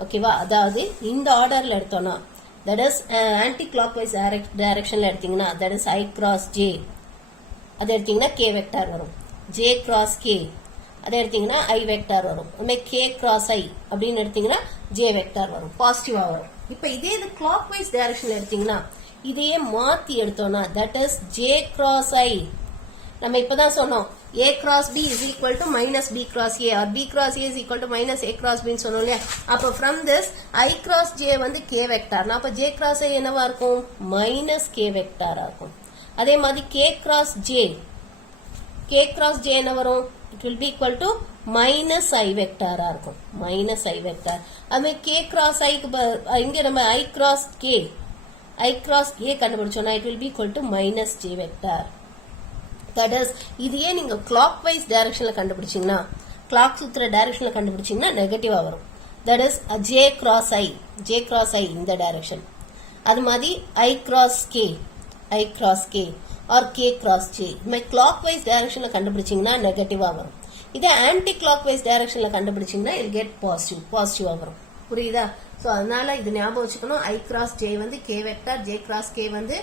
ஓகேவா? அதாவது இந்த ஆர்டர்ல எடுத்தோம்னா, that is anti clockwise directionல எடுத்தீங்கன்னா that is I cross j, அது எடுத்தீங்கன்னா k vector வரும். j cross k அதை எடுத்தீங்கன்னா I வெக்டார் வரும். k cross I அப்படின்னு எடுத்தீங்கன்னா j வெக்டார் வரும், பாசிட்டிவா வரும். இப்ப இதே இது clockwise directionல எடுத்தீங்கன்னா இதையே மாத்தி எடுத்தோம்னா that is j cross I. நம்ம இப்பதான் சொன்னோம் a cross b is equal to minus b cross a or b cross a is equal to minus a cross b ன்னு சொன்னோம் இல்லையா? அப்ப from this I cross j வந்து k வெக்டார், அப்ப j cross I என்னவா இருக்கும், minus k வெக்டாரா இருக்கும். அதே மாதிரி k cross j என்ன வரும்? it will be equal to minus I vector இருக்கும். minus I vector. அதுமே k cross I இங்க நம்ம I cross k கண்டுபிடிச்சோம்னா it will be equal to minus j vector. that is இதையே நீங்க clockwise directionல கண்டுபிடிச்சீங்கன்னா clock சுத்துற directionல கண்டுபிடிச்சீங்கன்னா நெகட்டிவா வரும். that is j cross I இந்த direction. அது மாதிரி I cross k or k cross j இந்த clockwise directionல கண்டுபிடிச்சீங்கன்னா நெகட்டிவா வரும். இதே anti clockwise directionல கண்டுபிடிச்சீங்கன்னா it will get பாசிட்டிவா வரும். புரியுதா? சோ அதனால இது ஞாபகம் வச்சுக்கணும். I cross j வந்து k vector, j cross k வந்து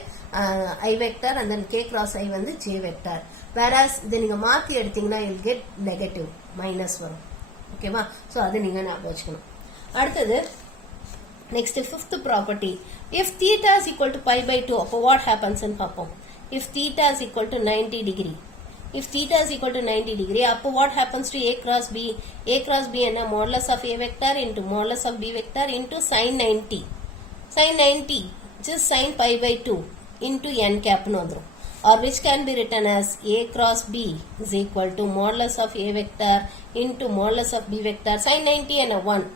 I vector and then k cross I வந்து j vector. whereas இதை நீங்க மாத்தி எடுத்தீங்கன்னா you will get negative minus வரும். ஓகேவா? சோ அது நீங்க ஞாபகம் வச்சுக்கணும். அடுத்தது next fifth property. if theta is equal to pi by 2 அப்போ what happens ன்னு பார்ப்போம். if theta is equal to 90 degree. If theta is equal to 90 degree, அப்போ what happens to a cross b? a cross b என்ன? modulus of a vector into modulus of b vector into sin 90. sin 90 just sin pi by 2 into n cap னு வந்துரும். or which can be written as a cross b is equal to modulus of a vector into modulus of b vector sin 90 என்ன 1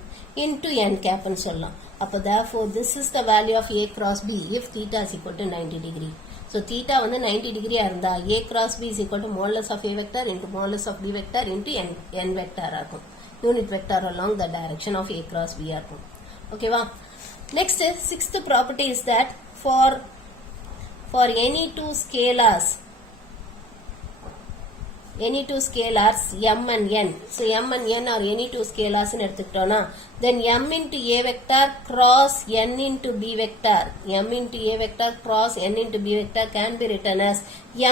into n cap னு சொல்லலாம். அப்போ therefore this is the value of a cross b if theta is equal to 90 degree. So theta வந்து 90 degree இருந்தா a cross b is equal to modulus of a vector into modulus of b vector into n vector இருக்கும். Unit vector along the direction of a cross b இருக்கும். ஓகேவா? Next sixth property is that for any two scalars m and n. So m and n are any two scalars ன்னு எடுத்துக்கிட்டோம்னா then m into a vector cross n into b vector. m into a vector cross n into b vector can be written as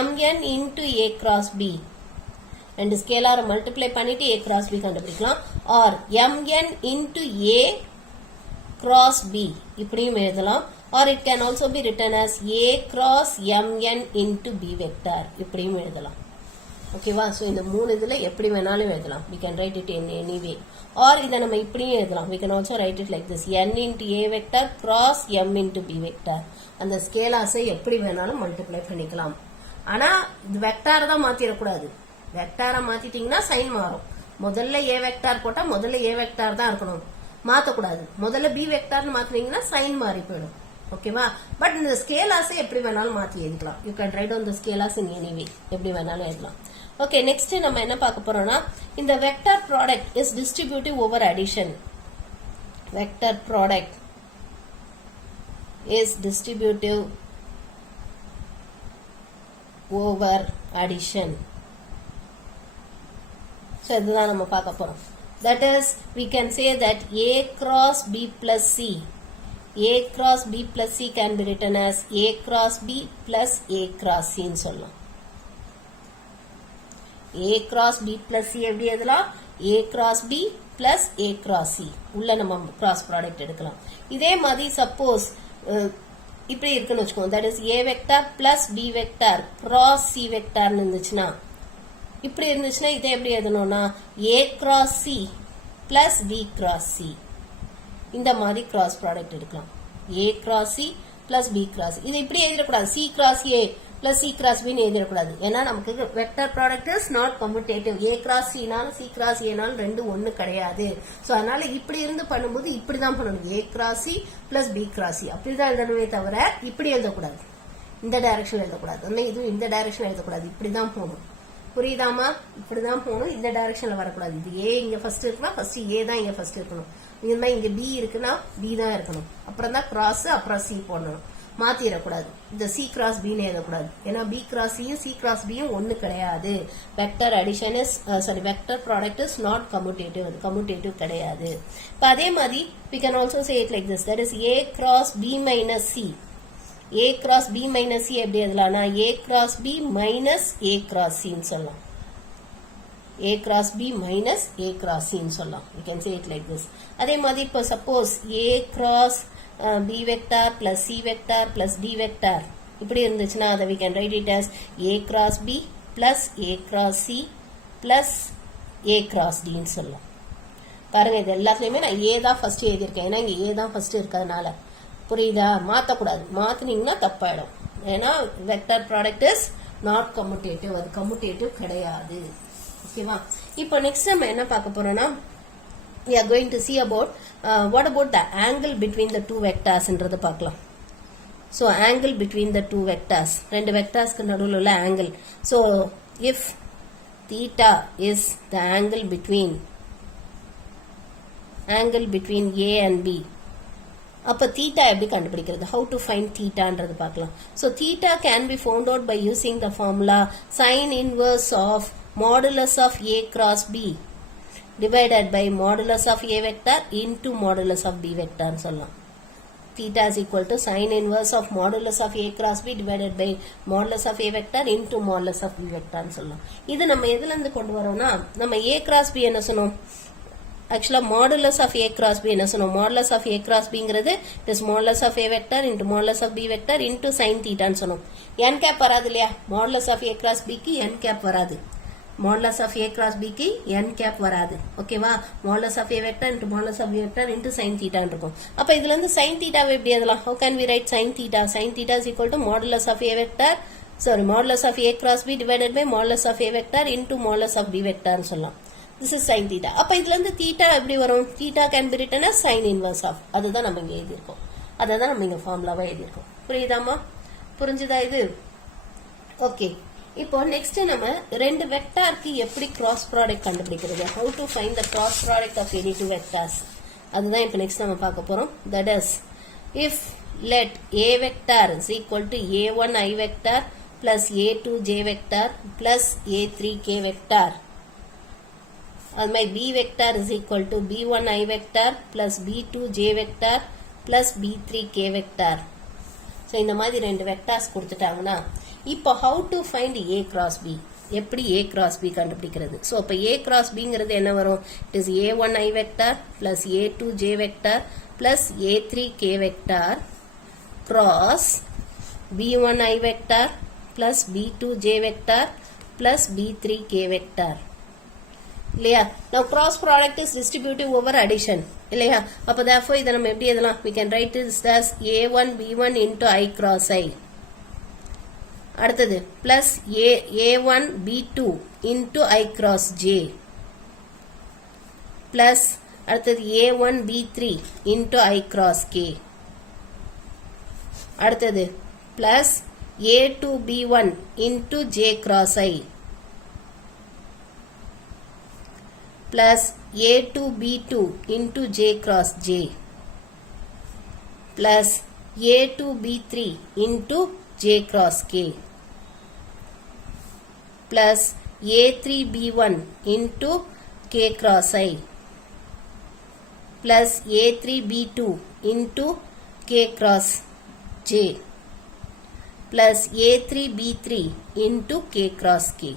mn into a cross b. and scalar multiply பண்ணிட்டு a cross b கண்டுபிடிக்கலாம். or mn into a cross b இப்படியும் எழுதலாம். or it can also be written as a cross mn into b vector இப்படியும் எழுதலாம். ஓகேவா? சோ இந்த மூணு இதுல எப்படி வேணாலும் எழுதலாம். we can write it in any way. or இத நம்ம இப்படியும் எழுதலாம். we can also write it like this n into a vector cross m into b vector. அந்த ஸ்கேலார்ஸை எப்படி வேணாலும் மல்டிப்ளை பண்ணிக்கலாம். ஆனா இது வெக்டார் தான் மாத்திரக்கூடாது. வெக்டாரை மாத்திட்டீங்கன்னா சைன் மாறும். முதல்ல a வெக்டார் போட்டா முதல்ல a வெக்டார் தான் இருக்கணும், மாத்தக்கூடாது. முதல்ல b வெக்டார்னு மாத்தினீங்கன்னா சைன் மாறி போயிடும். ஓகேவா? பட் இந்த ஸ்கேலார்ஸை எப்படி வேணாலும் மாத்தி எழுதிக்கலாம். You can write on the scalars in any வே, எப்படி வேணாலும் எழுதலாம். ஓகே, நெக்ஸ்ட் நம்ம என்ன பார்க்க போறோம்னா இந்த vector product is distributive over addition. Vector product is distributive over addition. So இதுதான் நம்ம பார்க்க போறோம். that is we can say that a cross b plus c, a cross b plus c can be written as a cross b plus a cross c ன்னு சொல்லலாம். a cross b plus c எப்படி எழுதலாம்? a cross b plus a cross c உள்ள நம்ம cross product எடுக்கலாம். இதே மாதிரி சப்போஸ் இப்படி இருக்குன்னு வச்சுக்கோங்க. that is a vector plus b vector cross c vector இருந்துச்சுன்னா, இப்படி இருந்துச்சுன்னா இதை எப்படி எழுதணும்னா a cross c plus b cross c இந்த மாதிரி cross product எடுக்கலாம். a cross c plus b cross c. இது இப்படி எழுதிடக்கூடாது. c cross a plus c cross b ன்னு எழுதிடக்கூடாது. ஏன்னா நமக்கு vector product is not commutative. a cross c நாலும் c cross a நாலும் ரெண்டு ஒண்ணு கிடையாது. சோ அதனால இப்படி இருந்து பண்ணும்போது இப்படிதான் பண்ணணும். a cross c plus b cross c அப்படிதான் எழுதணுமே தவிர இப்படி எழுதக்கூடாது. இந்த டைரக்ஷன் எழுதக்கூடாது. இதுவும் இந்த டைரக்ஷன் எழுதக்கூடாது. இப்படிதான் போகணும். புரியுதாமா? இப்படிதான் போகணும். இந்த டைரக்ஷன்ல வரக்கூடாது. இது a இங்க ஃபர்ஸ்ட் இருக்குன்னா ஃபர்ஸ்ட் a தான் இங்க ஃபர்ஸ்ட் இருக்கணும். இந்த மாதிரி இங்க b இருக்குன்னா b தான் இருக்கணும். அப்புறம் தான் கிராஸ், அப்புறம் c போடணும். மாத்திரக்கூடாது. இந்த c cross b ன்னு எழுதக்கூடாது. ஏன்னா b cross c யும் c cross b யும் ஒண்ணு கிடையாது. Vector addition is vector product is not commutative. அது கம்யூட்டேட்டிவ் கிடையாது. இப்ப அதே மாதிரி we can also say it like this. that is a cross b minus c. a cross b minus c எப்படி எழுதலாம்னா a cross b minus a cross c ன்னு சொல்லலாம். a cross b minus a cross c ன்னு சொல்லலாம். we can say it like this. அதே மாதிரி இப்போ suppose a cross b vector plus c vector plus d vector இப்படி இருந்துச்சுன்னா அதை we can write it as a cross b plus a cross c plus a cross d ன்னு சொல்லலாம். பாருங்க, இது எல்லாத்துலயுமே நான் a தான் ஃபர்ஸ்ட் எழுதியிருக்கேன். ஏன்னா இங்க a தான் ஃபர்ஸ்ட் இருக்கிறதுனால. புரியுதா? மாத்தக்கூடாது. மாத்தினீங்கன்னா தப்பாயிடும். ஏன்னா vector product is not commutative, அது கம்யூட்டேட்டிவ் கிடையாது. ஓகேவா? இப்போ நெக்ஸ்ட் நம்ம என்ன பார்க்க போறோம்னா we are going to see about what about the angle between the two vectors ன்றத பார்க்கலாம். So angle between the two vectors, ரெண்டு வெக்டர்ஸ்க்கு நடுவுல உள்ள angle. So if theta is the angle between A and B, அப்ப theta எப்படி கண்டுபிடிக்கிறது? How to find theta ன்றது பார்க்கலாம். So theta can be found out by using the formula sin inverse of modulus of A cross B divided by modulus of A vector into modulus of B vector ன்னு சொல்லலாம். Theta is equal to sin inverse of modulus of A cross B divided by modulus of A vector into modulus of B vector ன்னு சொல்லலாம். இது நம்ம எதுல இருந்து கொண்டு வரோம்னா, நம்ம A cross B என்ன சொன்னோம்? ஆக்சுவலா modulus of A cross B என்ன சொன்னோம்? modulus of A cross Bங்கிறது it is modulus of A vector into modulus of B vector into sin theta ன்னு சொன்னோம். n cap வராது இல்லையா? modulus of A cross B க்கு n cap வராது. modulus of A cross B க்கு n cap வராது. ஓகேவா? modulus of A vector into modulus of B vector into sin theta இருக்கும். அப்ப இதுல இருந்து sin theta வை எப்படி எழுதலாம்? How can we write sin theta? Sin theta is equal to modulus of A vector, modulus of A cross B divided by modulus of A vector into modulus of B vector ன்னு சொல்லலாம். This is sin theta. அப்ப இதுல இருந்து theta எப்படி வரும்? Theta can be written as sin inverse of. அதுதான் நம்ம இங்க எழுதியிருக்கோம். அததான் நம்ம இங்க ஃபார்முலாவா எழுதியிருக்கோம். புரியுதாமா? புரிஞ்சுதா இது? ஓகே. இப்போ நெக்ஸ்ட் நம்ம ரெண்டு வெக்டாருக்கு எப்படி கிராஸ் ப்ராடக்ட் கண்டுபிடிக்கிறது? how to find the cross product of any two vectors, அதுதான் இப்போ நெக்ஸ்ட் நம்ம பார்க்க போறோம். that is if let A vector is equal to A1 I vector plus A2 J vector plus A3 K vector, அது மாதிரி B vector is equal to B1 I vector plus B2 J vector plus B3 K vector. So இந்த மாதிரி ரெண்டு வெக்டார்ஸ் கொடுத்துட்டாங்கன்னா இப்போ how to find A cross B, எப்படி A cross B கண்டுபிடிக்கிறது? ஸோ அப்போ A cross Bங்கிறது என்ன வரும்? it is A1 I vector plus A2 J vector plus A3 K vector cross B1 I vector plus B2 J vector plus B3 K vector. இல்லையா? now cross product is distributive over addition இல்லையா? அப்போ therefore இதை நம்ம எப்படி எழுதலாம்? we can write this as A1 B1 into I cross I. அடுத்தது plus A1 B2 into I cross J plus அடுத்தது A1 B3 into I cross K. அடுத்தது plus A2 B1 into J cross I plus A2 B2 into J cross J plus A2 B3 into J cross K plus A3 B1 into K cross I plus A3 B2 into K cross J plus A3 B3 into K cross K.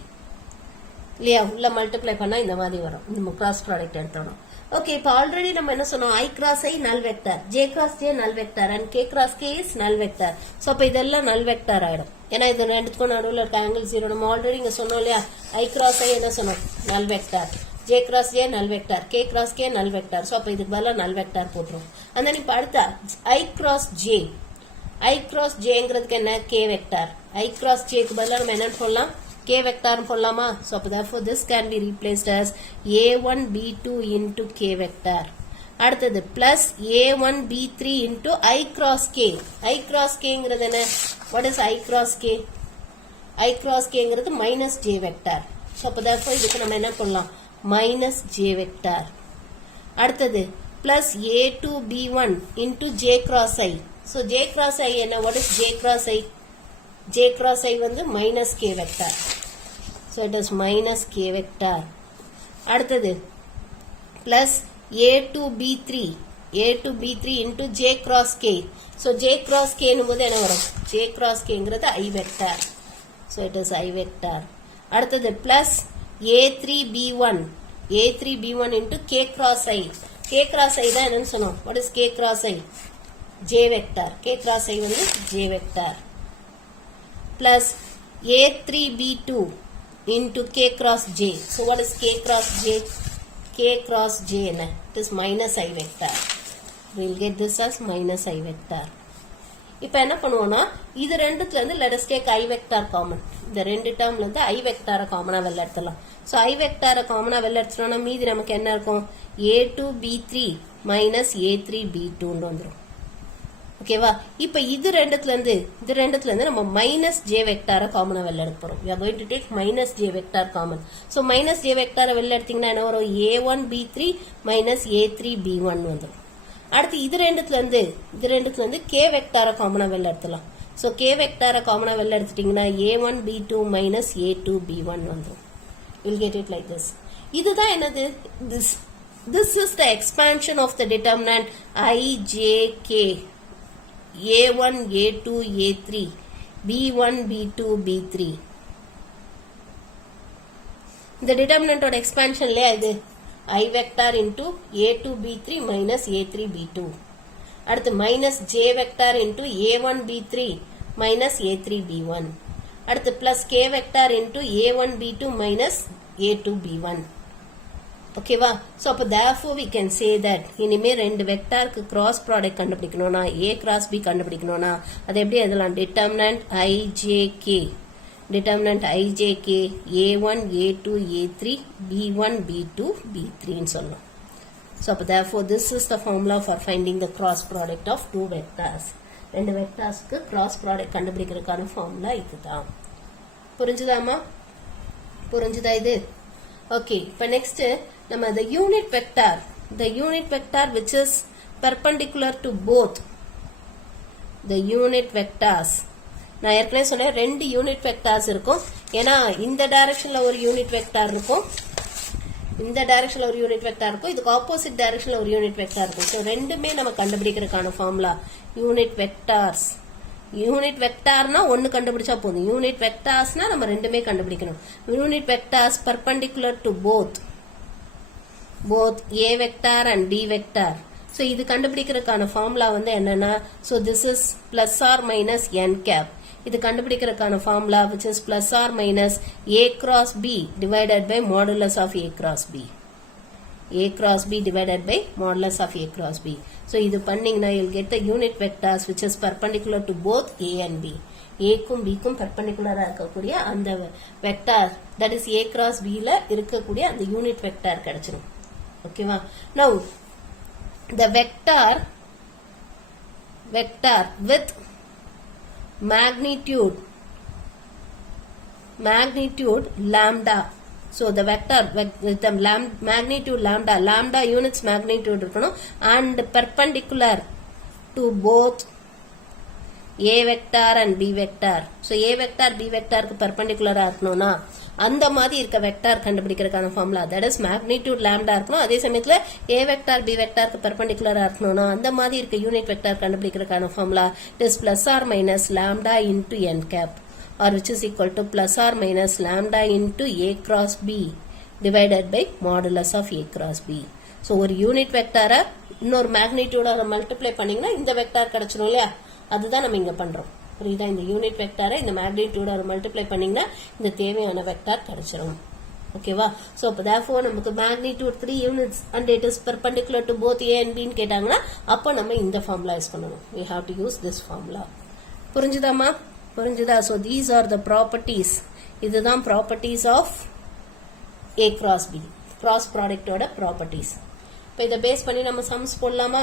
இல்லையா? உள்ள மல்டிப்ளை பண்ணா இந்த மாதிரி வரும். நம்ம கிராஸ் ப்ராடக்ட் எடுத்தோம். ஓகே, இப்போ ஆல்ரெடி நம்ம என்ன சொன்னோம்? I cross I null vector, J cross J null vector and K cross K is null vector. So அப்போ இதெல்லாம் null vector ஆயிடும். ஏன்னா இது ரெண்டுத்துக்கும் நடுவில் இருக்க ஆங்கிள் 0. நம்ம ஆல்ரெடி இங்க சொன்னோம் இல்லையா? I cross I என்ன சொன்னோம்? null vector. J cross J null vector, K cross K null vector. So அப்போ இதுக்கு பதிலாக null vector போட்டுரும். and then இப்போ அடுத்த I cross J. I cross Jங்கிறதுக்கு என்ன? K vector. I cross Jக்கு பதிலாக நம்ம என்ன சொல்லலாம்? K vector போடலாமா? So therefore this can be replaced as A1 B2 into K vector. அடுத்தது plus A1 B3 into I cross K. I cross Kங்கிறது என்ன? What is I cross K? I cross Kங்கிறது minus J vector. So therefore இதுக்கு நம்ம என்ன பண்ணலாம்? minus J vector. அடுத்தது plus A2 B1 into J cross I. So J cross I என்ன? What is J cross I? J cross I வந்து minus K vector. So it is minus K vector. அடுத்தது plus A2 B3 into J cross K. So J cross K என்னும்போது என்ன வரும்? J cross K ங்கிறது I vector. So it is I vector. அடுத்தது plus A3 B1 into K cross I. K cross I தான் என்னன்னு சொன்னோம்? What is K cross I? J vector. K cross I வந்து J vector. Plus A3 B2 into K cross J. So what is K cross J? K cross J என்ன? It is minus I vector. We will get this as minus I vector. இப்போ என்ன பண்ணுவோம்னா இது ரெண்டுத்துல இருந்து let us take i vector common. இந்த ரெண்டு டேர்ம்ல இருந்து i வெக்டாரை காமனா வெளில எடுத்துடலாம். ஸோ i வெக்டாரை காமனா வெளில எடுத்துட்டோம்னா மீதி நமக்கு என்ன இருக்கும் a2b3 மைனஸ் a3b2ன்னு வந்துடும். ஓகேவா? இப்போ இது ரெண்டுத்துல இருந்து நம்ம மைனஸ் ஜே வெக்டாரை காமனா வெளில எடுக்க போறோம். we are going to take minus J vector common. So minus J வெக்டாரை வெளில எடுத்தீங்கன்னா என்ன வரும் a1b3 மைனஸ் a3b1 வந்துடும். அடுத்து இது ரெண்டுத்துல இருந்து கே வெக்டாரை காமனா வெளில எடுத்துலாம். ஸோ கே வெக்டாரை காமனா வெளில எடுத்துட்டீங்கன்னா a1b2 மைனஸ் a2b1 வந்துடும். Will get it like this. இதுதான் என்னது this is the expansion of the determinant I, J, K, A1, A2, A3, B1, B2, B3. இந்த determinant ஓட expansion இல்லையா இது I vector into A2, B3 minus A3, B2. அடுத்து minus J vector into A1, B3 minus A3, B1. அடுத்து plus K vector into A1, B2 minus A2, B1. ஓகேவா? ஸோ அப்போ therefore we can say that இனிமே ரெண்டு வெக்டாருக்கு கிராஸ் ப்ராடக்ட் கண்டுபிடிக்கணும்னா A கிராஸ் B கண்டுபிடிக்கணும்னா அது எப்படி எழுதலாம் determinant IJK determinant IJK A1 A2 A3 B1 B2 B3 ன்னு சொல்லலாம். ஸோ அப்போ therefore this is the formula for finding the cross product of two vectors. ரெண்டு வெக்டார்ஸ்க்கு கிராஸ் ப்ராடக்ட் கண்டுபிடிக்கிறதுக்கான ஃபார்முலா இதுதான். புரிஞ்சுதாமா? புரிஞ்சுதா இது? ஓகே, இப்போ நெக்ஸ்ட் நம்ம the unit vector which is perpendicular to both the unit vectors. நான் ஏற்கனவே சொன்னேன் ரெண்டு யூனிட் வெக்டார்ஸ் இருக்கும். ஏன்னா இந்த டைரக்ஷன்ல ஒரு யூனிட் வெக்டார் இருக்கும், இந்த டைரக்ஷன்ல ஒரு யூனிட் வெக்டார் இருக்கும், இதுக்கு ஆப்போசிட் டைரக்ஷன்ல ஒரு யூனிட் வெக்டார் இருக்கும். ஸோ ரெண்டுமே நம்ம கண்டுபிடிக்கிறதுக்கான ஃபார்முலா யூனிட் வெக்டார்ஸ். யூனிட் வெக்டார்னா ஒன்னு கண்டுபிடிச்சா போதும், யூனிட் வெக்டார்ஸ்னா நம்ம ரெண்டுமே கண்டுபிடிக்கணும். Unit vectors perpendicular to both A vector and B vector. So இது கண்டுபிடிக்கிறதுக்கான ஃபார்முலா வந்து என்னன்னா, so this is plus or minus n cap. இது கண்டுபிடிக்கிறதுக்கான formula which is plus or minus A cross B divided by modulus of A cross B. A cross B divided by modulus of A cross B. So இது பண்ணீங்கன்னா you'll get the unit vectors which is perpendicular to both A and B. A க்கும் B க்கும் perpendicular-ஆ இருக்கக்கூடிய அந்த vector that is A cross B ல இருக்கக்கூடிய அந்த யூனிட் வெக்டார் கிடைச்சிடும். ஓகேவா? Now the vector with magnitude lambda. So the vector with the magnitude lambda units magnitude இருக்கணும் and perpendicular to both A vector and B vector. So A vector B vector க்கு perpendicular-ஆ இருக்கணும்னா அந்த மாதிரி இருக்க வெக்டார் கண்டுபிடிக்கிறதுக்கான formula that is magnitude lambda இருக்கணும். அதே சமயத்துல A vector B vector க்கு perpendicular-ஆ இருக்கணும்னா அந்த மாதிரி இருக்க யூனிட் வெக்டார் கண்டுபிடிக்கிறதுக்கான formula it is plus or minus lambda into n cap or which is equal to plus or minus lambda into A cross B divided by modulus of A cross B. So ஒரு யூனிட் வெக்டாரை இன்னொரு மேக்னிடியூடோட மல்டிப்ளை பண்ணீங்கன்னா இந்த வெக்டார் கிடைச்சிடும் இல்லையா? அதுதான் நம்ம இங்க பண்றோம். புரியுதா? இந்த யூனிட் வெக்டாரை இந்த மேக்னிடியூடோட மல்டிப்ளை பண்ணீங்கன்னா இந்த தேவையான வெக்டார் கிடைச்சிடும். ஓகேவா? ஸோ அப்போ therefore நமக்கு magnitude 3 units and it is perpendicular to both A and B ன்னு கேட்டாங்கன்னா அப்போ நம்ம இந்த ஃபார்முலா யூஸ் பண்ணணும். we have to use this formula. புரிஞ்சுதாமா? புரிஞ்சுதா? So these are the properties. இதுதான் properties of A cross B, cross ப்ராடக்டோட ப்ராப்பர்ட்டிஸ். இப்போ இதை பேஸ் பண்ணி நம்ம சம்ஸ் போடலாமா?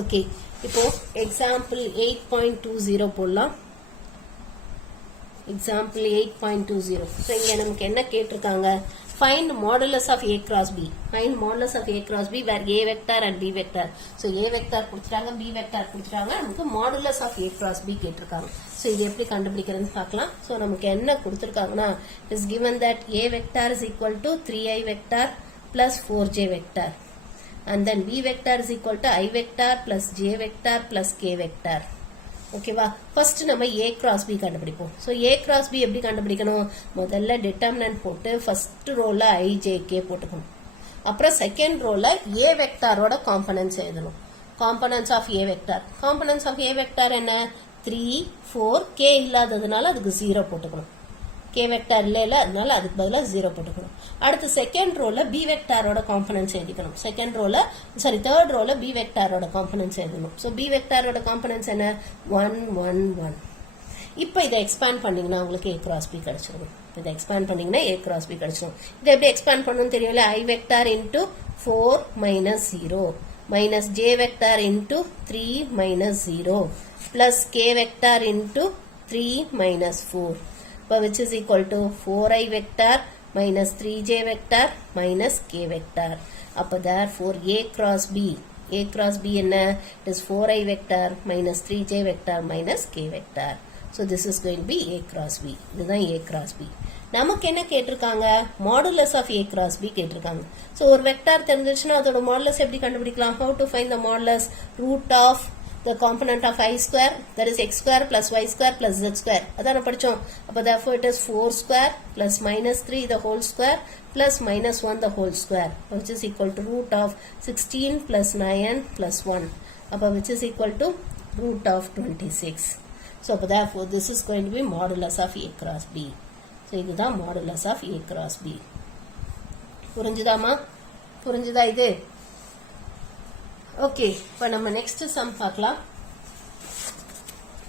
ஓகே, இப்போ எக்ஸாம்பிள் 8.20 போடலாம். எக்ஸாம்பிள் 8.20. ஸோ இங்க நமக்கு என்ன கேட்டிருக்காங்க? find modulus of A cross B. Find modulus of A cross B where A vector and B vector. So A vector கொடுத்துட்டாங்க, B vector கொடுத்துட்டாங்க, நமக்கு modulus of A cross B கேட்டிருக்காங்க. ஸோ இது எப்படி கண்டுபிடிக்கிறதுன்னு பார்க்கலாம். ஸோ நமக்கு என்ன கொடுத்துருக்காங்கன்னா is given that A vector is equal to 3I vector plus 4J vector. And then B vector is equal to I vector plus J vector plus K vector. ஓகேவா? ஃபர்ஸ்ட் நம்ம A cross B கண்டுபிடிப்போம். ஸோ A cross B எப்படி கண்டுபிடிக்கணும்? முதல்ல டிட்டர்மினன்ட் போட்டு ஃபர்ஸ்ட் ரோல IJK போட்டுக்கணும். அப்புறம் செகண்ட் ரோல A வெக்டாரோட காம்பனன்ட்ஸ் எழுதணும். Components of A vector. Components of A vector என்ன? 3, 4, K இல்லாததுனால அதுக்கு 0 போட்டுக்கணும். கே வெக்டார் இல்ல அதனால அதுக்கு பதிலா 0 போட்டுக்கணும். அடுத்து செகண்ட் ரோல பி வெக்டாரோட காம்பனன்ட்ஸ் எழுதிக்கணும். செகண்ட் ரோல தேர்ட் ரோல பி வெக்டாரோட காம்பனன்ட்ஸ் எழுதணும். சோ பி வெக்டாரோட காம்பனன்ட்ஸ் என்ன 1 1 1. இப்போ இதை எக்ஸ்பேண்ட் பண்ணீங்கன்னா உங்களுக்கு a cross b கிடைச்சிடும். இதை எக்ஸ்பேண்ட் பண்ணீங்கன்னா a cross b கிடைச்சிடும். இதை எப்படி எக்ஸ்பேண்ட் பண்ணணும்னு தெரியல. I vector into 4 minus 0 minus j vector into 3 minus 0 plus k vector into 3 minus 4. which is equal to 4i vector minus 3j vector minus k vector. அப்போ therefore a cross b என்ன? it is 4i vector minus 3j vector minus k vector. So this is going to be a cross b. இதுதான் a cross b. நமக்கு என்ன கேட்டிருக்காங்க? modulus of a cross b கேட்டிருக்காங்க. So ஒரு வெக்டார் தெரிஞ்சிருச்சுன்னா அதோட modulus எப்படி கண்டுபிடிக்கலாம்? How to find the modulus? Root of the component of I square, that is x square plus y square plus z square. அதான படிச்சோம். அப்ப therefore it is 4 square plus minus 3 the whole square plus minus 1 the whole square, which is equal to root of 16 plus 9 plus 1. அப்ப which is equal to root of 26. So therefore this is going to be modulus of a cross b. So இதுதான் modulus of a cross b. புரிஞ்சுதாமா? புரிஞ்சுதா இது? ஓகே, இப்போ நம்ம நெக்ஸ்ட் சம் பார்க்கலாம்.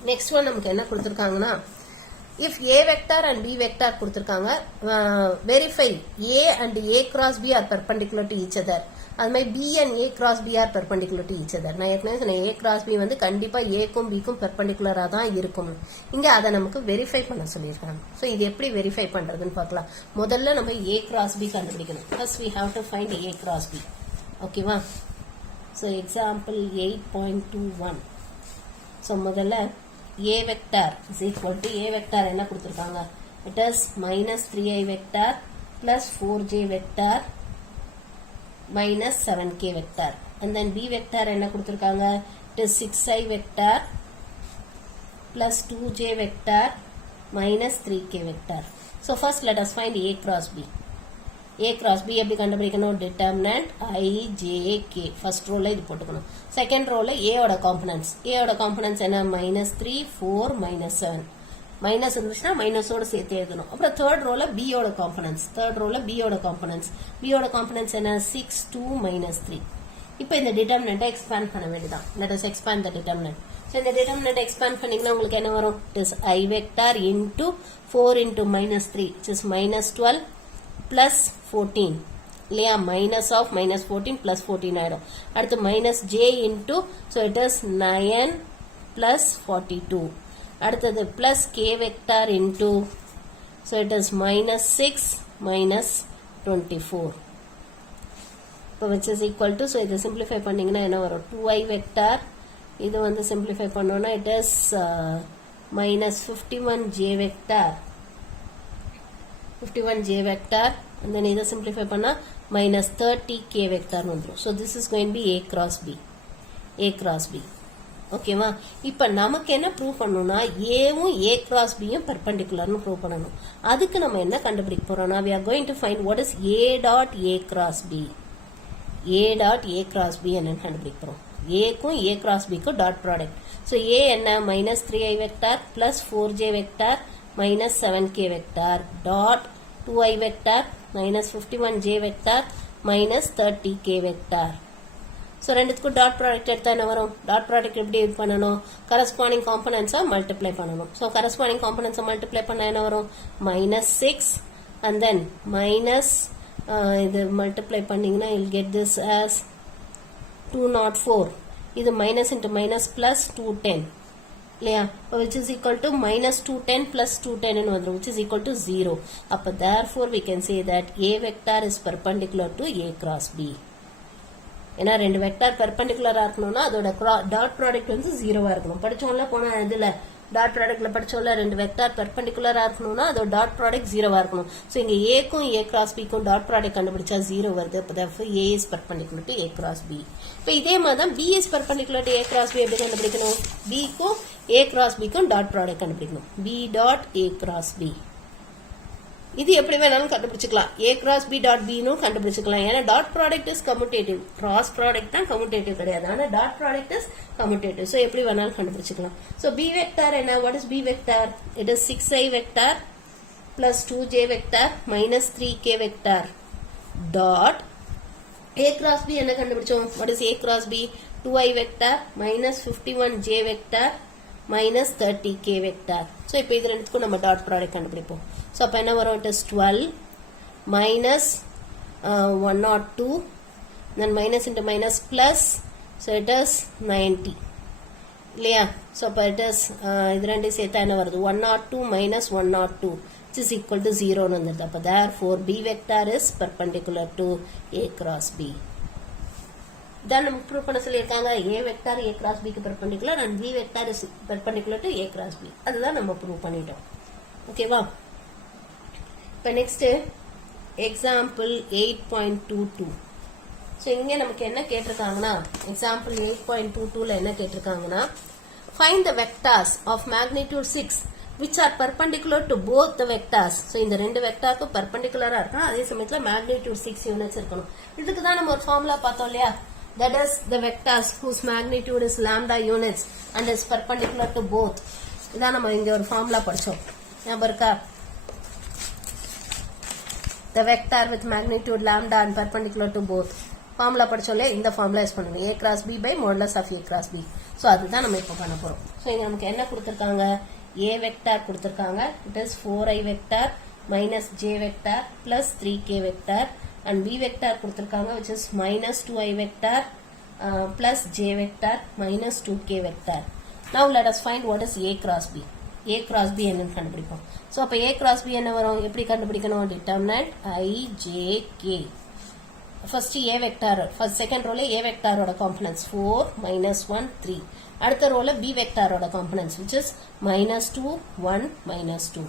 நெக்ஸ்ட் ஒன் நமக்கு என்ன கொடுத்துருக்காங்கன்னா, if A vector and B vector கொடுத்துருக்காங்க, verify A and A cross B are perpendicular to each other. அது மாதிரி B and A cross B are perpendicular to each other. நான் ஏற்கனவே சொன்னேன் ஏ கிராஸ் பி வந்து கண்டிப்பா ஏக்கும் பிக்கும் பெர்பெண்டிகுலரா தான் இருக்கும். இங்க அதை நமக்கு வெரிஃபை பண்ண சொல்லியிருக்காங்க. ஸோ இது எப்படி வெரிஃபை பண்றதுன்னு பார்க்கலாம். முதல்ல நம்ம ஏ கிராஸ் பி கண்டுபிடிக்கணும். First we have to find A cross B. ஓகேவா? So example 8.21. So முதல்ல a vector is equal to a vector என்ன கொடுத்திருக்காங்க? It is minus 3i vector plus 4j vector minus 7k vector. And then b vector என்ன கொடுத்திருக்காங்க? It is 6i vector plus 2j vector minus 3k vector. So first let us find a cross b. A cross B எப்படி கண்டுபிடிக்கணும்? determinant I, J, K. First ரோல இது போட்டுக்கணும். செகண்ட் ரோல A ஓட காம்பனன்ட்ஸ். A ஓட காம்பனன்ட்ஸ் என்ன? minus 3, 4, minus 7. மைனஸ் இருந்துச்சுன்னா மைனஸோட சேர்த்து எழுதணும். அப்புறம் தேர்ட் ரோல B ஓட காம்பனன்ட்ஸ். தேர்ட் ரோல B ஓட காம்பனன்ட்ஸ். B ஓட காம்பனன்ட்ஸ் என்ன? 6, 2, minus 3. இப்போ இந்த டிட்டர்மினன்ட்டை எக்ஸ்பேண்ட் பண்ண வேண்டியதான். let us expand the determinant. So இந்த டிட்டர்மினன்ட்டை எக்ஸ்பேண்ட் பண்ணீங்கன்னா உங்களுக்கு என்ன வரும்? it is I vector into 4 into minus 3, which is minus 12 plus 14 இல்லையா? minus of minus 14 plus 14 ஆயிடும். அடுத்து minus j into, so it is 9 plus 42. அடுத்தது plus k vector into, so it is minus 6 minus 24. இப்போ which is equal to, so இதை simplify பண்ணீங்கன்னா என்ன வரும்? 2i vector. இது வந்து simplify பண்ணோம்னா it is minus 51j vector. 51j vector, and then either simplify panna minus 30k vector vandrum. So this is going to be a cross b. A cross b. Okay ma? இப்ப நமக்கு என்ன ப்ரூவ் பண்ணனும்னா ஏவும் a cross b யும் பெர்பெண்டிகுலர்னு ப்ரூவ் பண்ணனும். அதுக்கு நம்ம என்ன கண்டுபிடிக்க போறோம்னா we are going to find what is a dot a cross b. a dot a cross b என்னன்னு கண்டுபிடிக்க போறோம். a க்கும் a cross b க்கும் டாட் ப்ராடக்ட். So a என்ன? minus 3i vector plus 4j vector minus 7k vector dot 2i vector minus 51j vector minus 30k vector. So ரெண்டுத்துக்கும் டாட் ப்ராடக்ட் எடுத்தா என்ன வரும்? டாட் ப்ராடக்ட் எப்படி இது பண்ணணும்? கரஸ்பாண்டிங் காம்பனன்ட்ஸா மல்டிப்ளை பண்ணணும். ஸோ கரஸ்பாண்டிங் காம்பனன்ட்ஸை மல்டிப்ளை பண்ணா என்ன வரும்? minus 6 and then minus இது மல்டிப்ளை பண்ணீங்கன்னா you'll get this as 204. இது minus into minus plus 210. இல்லையா? which is equal to minus 210 plus 210 ன்னு வந்துரும், which is equal to 0. அப்ப therefore we can say that a vector is perpendicular to a cross b. ஏன்னா ரெண்டு வெக்டார் பெர்பெண்டிகுலரா இருக்கணும்னா அதோட டாட் ப்ராடக்ட் வந்து 0வா இருக்கணும். படிச்சோம்ல போன இதுல டாட் ப்ராடக்ட்ல படிச்சோம்ல ரெண்டு வெக்டார் பெர்பெண்டிகுலரா இருக்கணும்னா அதோட டாட் ப்ராடக்ட் 0வா இருக்கணும். சோ இங்க a க்கும் a cross b க்கும் டாட் ப்ராடக்ட் கண்டுபிடிச்சா 0 வருது. அப்ப therefore a is perpendicular to a cross b. இப்போ இதே மாதிரி தான் b is perpendicular to a cross b எப்படி கண்டுபிடிக்கணும்? b க்கும் a cross b க்கும் டாட் ப்ராடக்ட் கண்டுபிடிக்கணும். b dot a cross b. இது எப்படி வேணாலும் கண்டுபிடிச்சுக்கலாம். a cross b dot b னு கண்டுபிடிச்சுக்கலாம். ஏன்னா dot product is commutative. Cross product தான் கம்யூட்டேட்டிவ் கிடையாது. ஆனா dot product is commutative. So எப்படி வேணாலும் கண்டுபிடிச்சுக்கலாம். சோ b வெக்டார் என்ன? What is b vector? It is 6i vector plus 2j vector minus 3k vector dot a cross b என்ன கண்டுபிடிச்சோம்? What is a cross b? 2i vector minus 51j vector minus 30k vector. So இப்போ இது ரெண்டுத்துக்கும் நம்ம டாட் ப்ராடக்ட் கண்டுபிடிப்போம். So அப்போ என்ன வரும்? It is 12 minus 102 then minus into minus plus, so it is 90 இல்லையா? So அப்போ it is இது ரெண்டு சேர்த்தா என்ன வருது? 102 minus 102 which is equal to 0 னு வந்துருது. அப்போ therefore b vector is perpendicular to a cross b. இதான் நம்ம ப்ரூவ் பண்ண சொல்லியிருக்காங்க. a vector a cross b க்கு perpendicular and b vector is perpendicular to a cross b. அதுதான் நம்ம ப்ரூவ் பண்ணிட்டோம். ஓகேவா? இப்போ நெக்ஸ்ட் எக்ஸாம்பிள் 8.22. ஸோ இங்கே நமக்கு என்ன கேட்டிருக்காங்கன்னா எக்ஸாம்பிள் 8.22ல என்ன கேட்டிருக்காங்கன்னா find the vectors of magnitude 6 which are perpendicular to both the vectors. So இந்த ரெண்டு வெக்டாருக்கும் பர்பண்டிகுலரா இருக்கணும், அதே சமயத்தில் magnitude 6 யூனிட்ஸ் இருக்கணும். இதுக்கு தான் நம்ம ஒரு ஃபார்முலா பார்த்தோம் இல்லையா? That is the vectors whose magnitude is lambda units and is perpendicular to both. இதான் நம்ம இங்க ஒரு ஃபார்முலா படிச்சோம். ஞாபகம் இருக்கா? The vector with magnitude lambda and perpendicular to both. Formula படிச்சோம்ல, இந்த ஃபார்முலா யூஸ் பண்ணணும். a cross b by modulus of a cross b. So அதுதான் நம்ம இப்போ பண்ண போறோம். ஸோ இங்க நமக்கு என்ன கொடுத்துருக்காங்க? a வெக்டார் கொடுத்துருக்காங்க. It is 4i vector minus j vector plus 3k vector and b vector கொடுத்துருக்காங்க which is minus 2i vector plus j vector minus 2k vector. Now let us find what is a cross b. a cross b என்னன்னு கண்டுபிடிப்போம். ஸோ அப்போ a cross b என்ன வரும்? எப்படி கண்டுபிடிக்கணும்? Determinant i j k. First a vector, first second row a vector oda components 4 minus 1 3. அடுத்த ரோல b vector oda components which is minus 2 1 minus 2.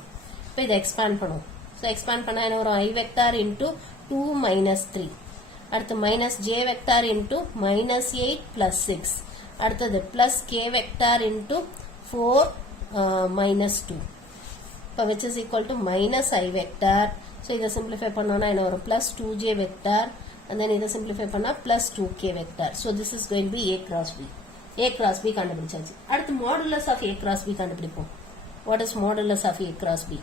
இப்போ இதை expand பண்ணுவோம். So expand பண்ணா என்ன வரும்? i vector into 2 minus 3. அடுத்து minus j vector into minus 8 plus 6. அடுத்தது plus k vector into 4 minus 2. இப்போ which is equal to minus i vector. So இதை simplify பண்ணோம்னா என்ன வரும்? Plus 2j vector. And then இதை simplify பண்ணா plus 2k vector. So this is going to be a cross b. a cross b கண்டுபிடிச்சாச்சு. அடுத்து modulus of a cross b கண்டுபிடிப்போம். What is modulus of a cross b?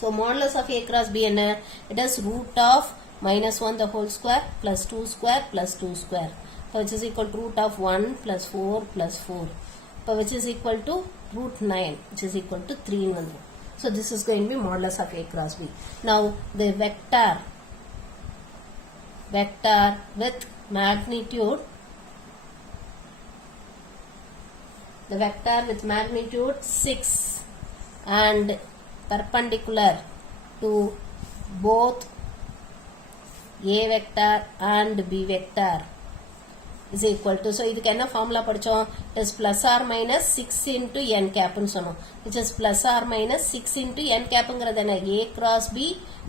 So modulus of a cross b என்ன? It is root of minus 1 the whole square plus 2 square plus 2 square. So which is equal to root of 1 plus 4 plus 4. So which is equal to root 9 which is equal to 3 னு வந்துரும். So this is going to be modulus of a cross b. Now the vector with magnitude, the vector with magnitude 6 and perpendicular to both a vector and b vector is equal to, so இதுக்கு என்ன ஃபார்முலா படிச்சோம்? is plus or minus 6 into n cap னு சொன்னோம், which is plus or minus 6 into n cap ங்கிறது என்ன? a cross b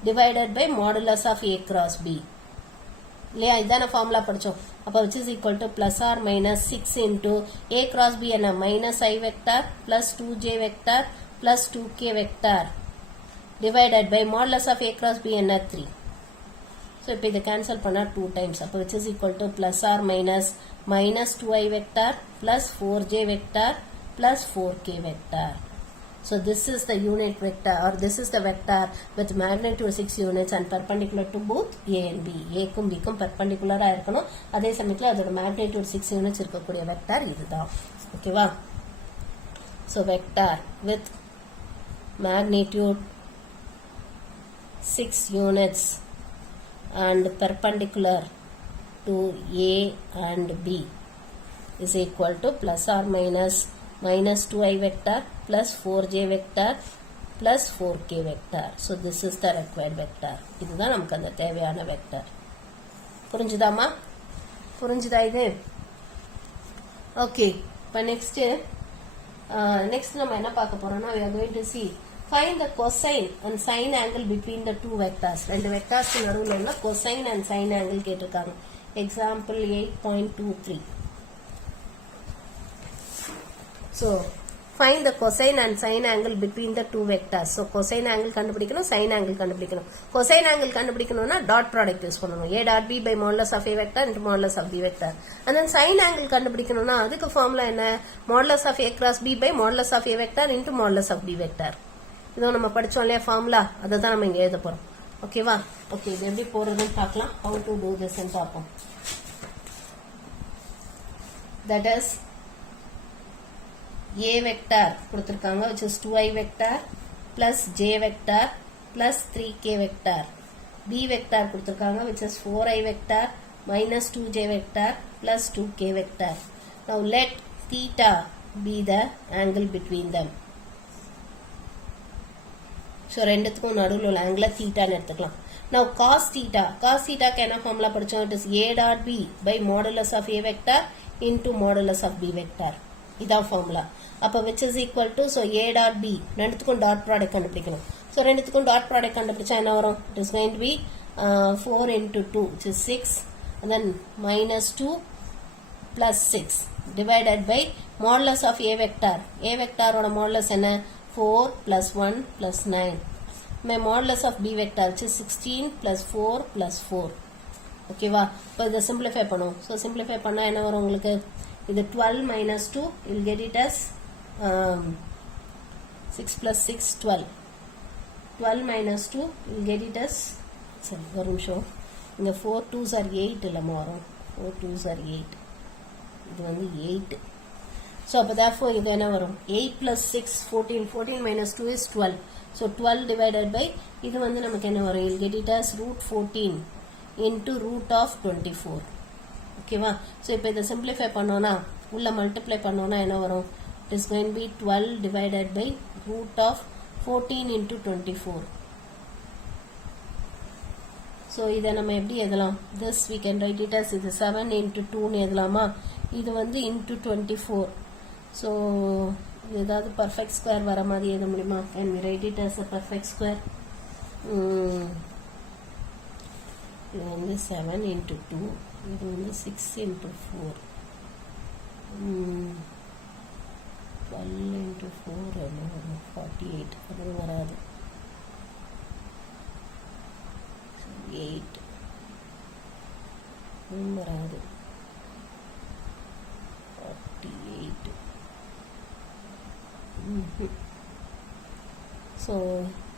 divided by modulus of a cross b இல்லையா? இதான ஃபார்முலா படிச்சோம். அப்போ which is equal to plus or minus 6 into a cross b என்ன? minus i vector plus 2j vector plus 2k vector divided by modulus of a cross b என்ன? 3. So இப்போ இதை cancel பண்ணா 2 times. அப்போ which is equal to plus or minus minus 2i vector plus 4j vector plus 4k vector. So this is the unit vector or this is the vector with magnitude 6 units and perpendicular to both a and b. a க்கும் b க்கும் perpendicular இருக்கணும், அதே சமயத்தில் அதோட magnitude 6 units இருக்கக்கூடிய vector இதுதான். ஓகேவா? So vector with magnitude 6 units and perpendicular to a and b is equal to plus or minus minus 2i vector plus 4j vector plus 4k vector. So this is the required vector. இதுதான் நமக்கு அந்த தேவையான வெக்டர். புரிஞ்சுதாமா? புரிஞ்சுதா இது? ஓகே. இப்போ நெக்ஸ்ட் நம்ம என்ன பார்க்க போறோம்னா we are going to see find the cosine and sine angle between the two vectors. ரெண்டு வெக்டர்ஸ் நடுவுல உள்ள cosine and sine angle கேட்டிருக்காங்க. Example 8.23. So find the cosine and sine angle between the two vectors. So cosine angle கண்டுபிடிக்கணும், sine angle கண்டுபிடிக்கணும். cosine angle கண்டுபிடிக்கணும்னா dot product யூஸ் பண்ணணும். a dot b by modulus of a vector into modulus of b vector. And then sine angle கண்டுபிடிக்கணும்னா அதுக்கு ஃபார்முலா என்ன? modulus of a cross b by modulus of a vector into modulus of b vector. இதுவும் நம்ம படிச்சோம் இல்லையா ஃபார்முலா, அதை தான் நம்ம இங்க எழுத போறோம். ஓகேவா? ஓகே, இது எப்படி போறதுன்னு பார்க்கலாம். how to do this ன்னு பார்ப்போம். that is a vector கொடுத்திருக்காங்க, which is 2i vector plus j vector plus 3k vector. b vector கொடுத்திருக்காங்க, which is 4i vector minus 2j vector plus 2k vector. now let theta be the angle between them. so ரெண்டுத்துக்கும் நடுவுல உள்ள angle theta ன்னு எடுத்துக்கலாம். now cos theta க்கு என்ன ஃபார்முலா படிச்சோம்? it is a dot b by modulus of a vector into modulus of b vector. இதான் ஃபார்முலா. அப்ப which is equal to, so a dot b ரெண்டுத்துக்கும் டாட் ப்ராடக்ட் கண்டுபிடிக்கணும். so ரெண்டுத்துக்கும் டாட் ப்ராடக்ட் கண்டுபிடிச்சா என்ன வரும்? it is going to be 4 into 2 which is 6 and then minus 2 plus 6 divided by modulus of a vector. a vector ஓட modulus என்ன? 4 plus 1 plus 9. my modulus of b vector which is 16 plus 4 plus 4. ஓகேவா? இப்போ இதை சிம்பிளிஃபை பண்ணுவோம். ஸோ சிம்பிளிஃபை பண்ணால் என்ன வரும் உங்களுக்கு? இது 12 minus 2 you'll get it as 6 plus 6 12. 12 minus 2 you'll get it as, சரி ஒரு நிமிஷம், இங்கே 4 2s are 8 இல்லாமல் வரும். 4 2s are 8, இது வந்து 8. ஸோ அப்போ therefore இது என்ன வரும்? 8 plus 6 14. 14 minus 2 is 12. So 12 divided by இது வந்து நமக்கு என்ன வரும்? you'll get it as root 14 into root of 24. ஓகேவா? ஸோ இப்போ இதை சிம்பிளிஃபை பண்ணோன்னா, உள்ள மல்டிப்ளை பண்ணோன்னா என்ன வரும்? it is going to be 12 divided by root of 14 into 24. So இதை நம்ம எப்படி எழுதலாம்? this we can write it as இது 7 into 2 ன்னு எழுதலாமா? இது வந்து into 24. ஸோ இது ஏதாவது பர்ஃபெக்ட் ஸ்கொயர் வர மாதிரி எழுத முடியுமா? can we write it as a perfect square? இது வந்து 7 into 2, இது வந்து 6 into 4, 12 into 4 என்ன வரும்? 48. அது வராது. 8 வராது. 48. ஸோ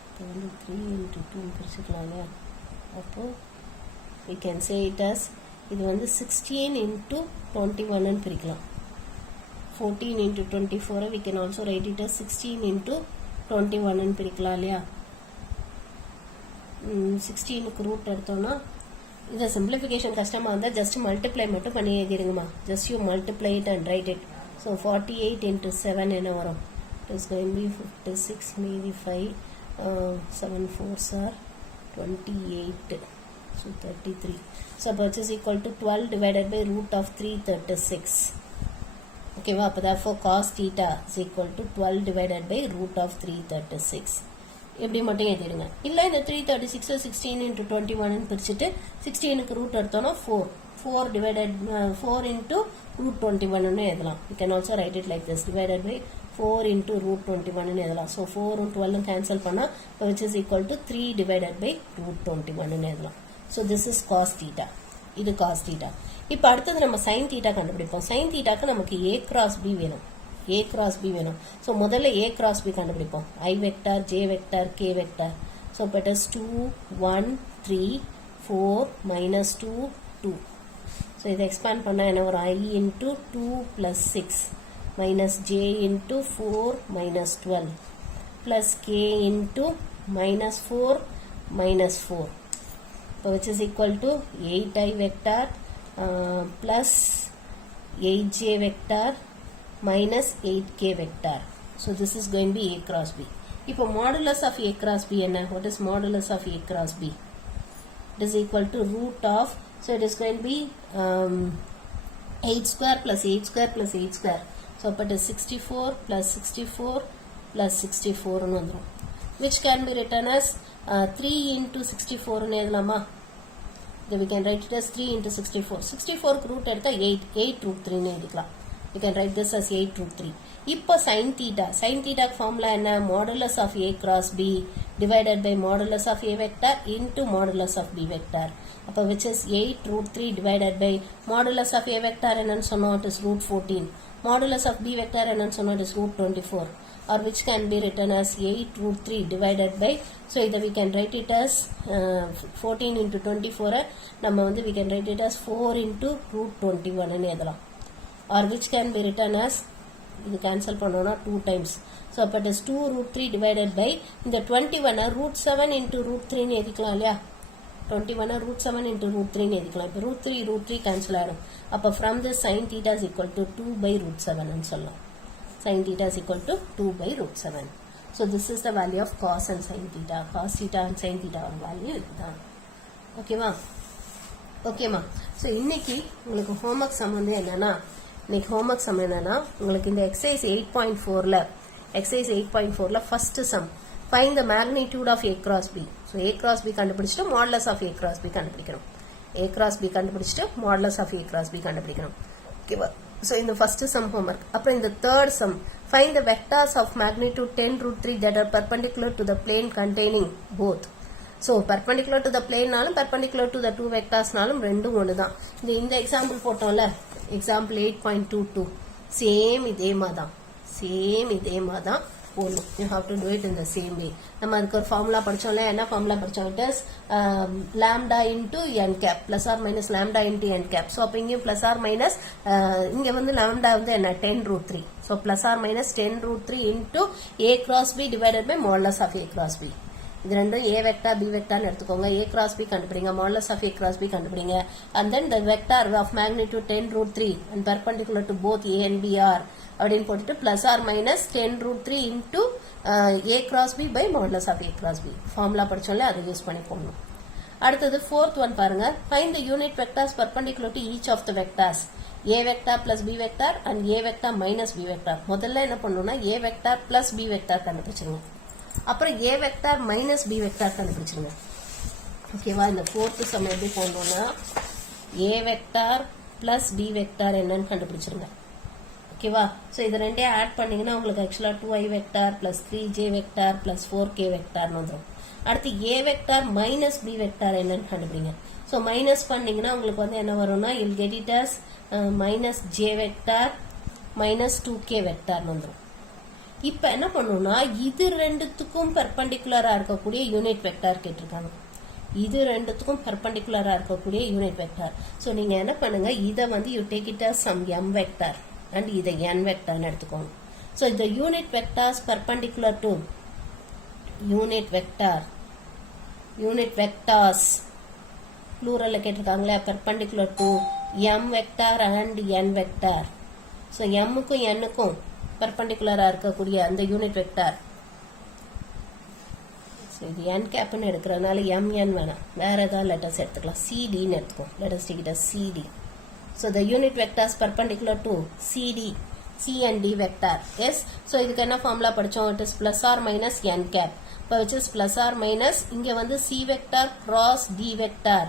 இப்போ வந்து 3 into 2 பிரிச்சுக்கலாம் இல்லையா? அப்போ we can say it as இது வந்து 16 into 21 ன்னு பிரிக்கலாம். 14 into 24 we can also write it as 16 into 21 ன்னு பிரிக்கலாம் இல்லையா? 16க்கு ரூட் எடுத்தோம்னா, இதை சிம்பிளிஃபிகேஷன் கஷ்டமாக இருந்தால் ஜஸ்ட் மல்டிப்ளை மட்டும் பண்ணி எழுதிடுங்கம்மா. Just you multiply it and write it. So 48 into 7 என்ன வரும்? it is going to be 56 மீதி 5 7 4s are 28. so 33. so which is equal to 12 divided by root of 336. okay va? therefore cos theta is equal to 12 divided by root of 336. எப்படி மட்டும் எழுதிடுங்க. இல்லை இந்த 336 16 into 21 ன்னு பிரிச்சுட்டு 16க்கு ரூட் எடுத்தோம்னா 4 divided 4 into root 21 ன்னு எழுதலாம். you can also write it like this, divided by 4 into root 21 ன்னு எழுதலாம். so 4 and 12 கேன்சல் பண்ணா which is equal to 3 divided by root 21 ன்னு எழுதலாம். so this is cos theta. இது cos theta. இப்போ அடுத்தது நம்ம sin theta கண்டுபிடிப்போம். sin thetaக்கு நமக்கு a cross b வேணும். a cross b வேணும். ஸோ முதல்ல a cross b கண்டுபிடிப்போம். i vector, j vector, k vector. So இப்போ it is 2 1 3 4 minus 2 2. ஸோ இதை எக்ஸ்பேண்ட் பண்ணால் என்ன வரும்? i into 2 plus 6 minus j into 4 minus 12 plus k into minus 4 minus 4. So which is equal to 8i vector plus 8j vector minus 8k vector. So this is going to be a cross b. இப்போ modulus of a cross b என்ன? What is modulus of a cross b? It is equal to root of, so it is going to be 8 square plus 8 square plus 8 square. So it is 64 plus 64 plus 64 ன்னு வந்துரும். Which can be written as 3 into 64 ன்னு எழுதலாமா? We can write it as 3 into 64. 64க்கு root எடுத்தா 8 root 3 ன்னு எழுதிக்கலாம். You can write this as 8 root 3. இப்போ sin theta. Sin theta formula என்ன? Modulus of a cross b divided by modulus of a vector into modulus of b vector. அப்போ which is 8 root 3 divided by modulus of a vector என்னன்னு சொன்னோம்? It is root 14. Modulus of b vector என்னன்னு சொன்னோம்? It is root 24. or which can be written as 8 root 3 divided by, so either we can write it as 14 into 24 நம்ம வந்து we can write it as 4 into root 21 ன்னு எழுதலாம், or which can be written as, இது cancel பண்ணோம்னா 2 times, so அப்ப it is 2 root 3 divided by இந்த 21 root 7 into root 3 ன்னு எழுதிக்கலாம் இல்லையா, 21 root 7 into root 3 ன்னு எழுதிக்கலாம். இப்போ root 3 cancel ஆயிடும். அப்ப from this sin theta is equal to 2 by root 7 ன்னு சொல்லலாம். Sin theta is equal to 2 by root 7. So this is the value of cos and sin theta. Cos theta and sin theta value இதுதான். ஓகேவா? ஓகேமா. ஸோ இன்னைக்கு உங்களுக்கு ஹோம்ஒர்க் சம் வந்து என்னன்னா, இன்னைக்கு ஹோம்ஒர்க் சம் என்னன்னா, உங்களுக்கு இந்த எக்ஸசைஸ் 8.4ல first sum, find the magnitude of a cross b. So a cross b கண்டுபிடிச்சிட்டு modulus of a cross b கண்டுபிடிக்கணும். a cross b கண்டுபிடிச்சிட்டு modulus of a cross b கண்டுபிடிக்கணும். ஓகேவா? So in the first sum homework. அப்புறம் இந்த third sum, find the vectors of magnitude 10 root 3 that are perpendicular to the plane containing both. So perpendicular to the plane நாலும் perpendicular to the two vectors நாலும் ரெண்டும் ஒன்று தான். இந்த எக்ஸாம்பிள் போட்டோம்ல, எக்ஸாம்பிள் 8.22 சேம் இதே மாதிரி போடணும். You have to do it in the same way. நம்ம அதுக்கு ஒரு ஃபார்முலா படிச்சோம்ல, என்ன ஃபார்முலா படிச்சோம்? It is lambda into n cap plus or minus lambda into n cap. So அப்ப இங்க plus or minus இங்க வந்து lambda வந்து என்ன 10 root 3. So plus or minus 10 root 3 into a cross b divided by modulus of a cross b. இது ரெண்டும் a vector b vector எடுத்துக்கோங்க. a cross b கண்டுபிடிங்க, modulus of a cross b கண்டுபிடிங்க, and then the vector of magnitude 10 root 3 and perpendicular to both a and b are அப்படின்னு போட்டுட்டு plus or minus 10 root 3 into a cross b by modulus of a cross b formula படிச்சோம்ல, அதை யூஸ் பண்ணி போடணும். அடுத்தது fourth one பாருங்க, find the unit vectors perpendicular to each of the vectors a vector plus b vector and a vector minus b vector. முதல்ல என்ன பண்ணணும்னா a vector plus b vector கண்டுபிடிச்சிருங்க, அப்புறம் a vector minus b vector கண்டுபிடிச்சிருங்க. ஓகேவா? இந்த fourth சம் எப்படி போடணும்னா a vector plus b vector என்னன்னு கண்டுபிடிச்சிருங்க. ஓகேவா? ஸோ இது ரெண்டே ஆட் பண்ணீங்கன்னா உங்களுக்கு ஆக்சுவலாக 2i vector plus 3j vector plus 4k வெக்டார்னு வந்துடும். அடுத்து a vector minus b vector என்னன்னு கண்டுபிடிங்க. ஸோ மைனஸ் பண்ணீங்கன்னா உங்களுக்கு வந்து என்ன வரும்னா, you'll get it as minus j vector minus 2k வெக்டார்னு வந்துடும். இப்போ என்ன பண்ணணும்னா, இது ரெண்டுத்துக்கும் பெர்பெண்டிகுலரா இருக்கக்கூடிய யூனிட் வெக்டார் கேட்டிருக்காங்க. இது ரெண்டுத்துக்கும் பெர்பெண்டிகுலரா இருக்கக்கூடிய யூனிட் வெக்டார். ஸோ நீங்க என்ன பண்ணுங்க, இதை வந்து you take it as some m vector and இதை n வெக்டார் எடுத்துக்கோங்க. So the unit vectors perpendicular to unit vectors plural கேட்டிருக்காங்களே, perpendicular to m vector and n vector. So m க்கும் n க்கும் perpendicular-ஆ இருக்கக்கூடிய அந்த யூனிட் வெக்டார், so இது n கேப்னு எடுக்கிறதுனால mn வேணாம், வேற ஏதாவது லெட்டர்ஸ் எடுத்துக்கலாம், cd ன்னு எடுத்துக்கோம். Let us take it as cd. So the unit vectors perpendicular to CD, C and D vector. Yes. So இதுக்கு என்ன ஃபார்முலா படிச்சோம்? It is plus or minus n cap. இப்போ which is plus or minus, இங்க வந்து C vector cross D vector,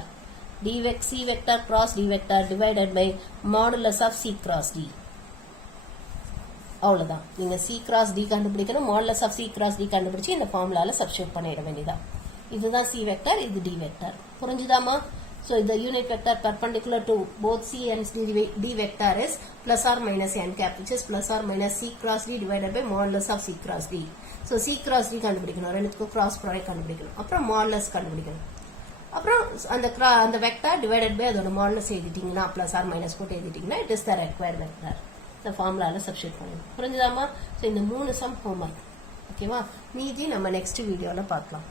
C vector cross D vector divided by modulus of C cross D. அவ்வளவுதான். நீங்க C cross D கண்டுபிடிக்கணும், modulus of C cross D கண்டுபிடிச்சு இந்த ஃபார்முலால சப்ஸ்டிட்யூட் பண்ணிட வேண்டியதா. இதுதான் C vector, இது D vector. புரிஞ்சுதாமா? So the unit vector perpendicular to both C and D vector is plus or minus n cap, which is plus or minus C cross D divided by modulus of C cross D. So C cross D கண்டுபிடிக்கணும், ரெண்டுத்துக்கும் cross product கண்டுபிடிக்கணும், அப்புறம் modulus கண்டுபிடிக்கணும், அப்புறம் அந்த vector divided by அதோட modulus எழுதிட்டீங்கன்னா, plus or minus போட்டு எழுதிட்டீங்கன்னா it is the required vector. இந்த ஃபார்முலால சப்ஸ்டிட்யூட் பண்ணணும். புரிஞ்சுதாமா? ஸோ இந்த 3 சம் ஹோம்ஒர்க். ஓகேவா? மீதி நம்ம நெக்ஸ்ட் வீடியோல பார்க்கலாம்.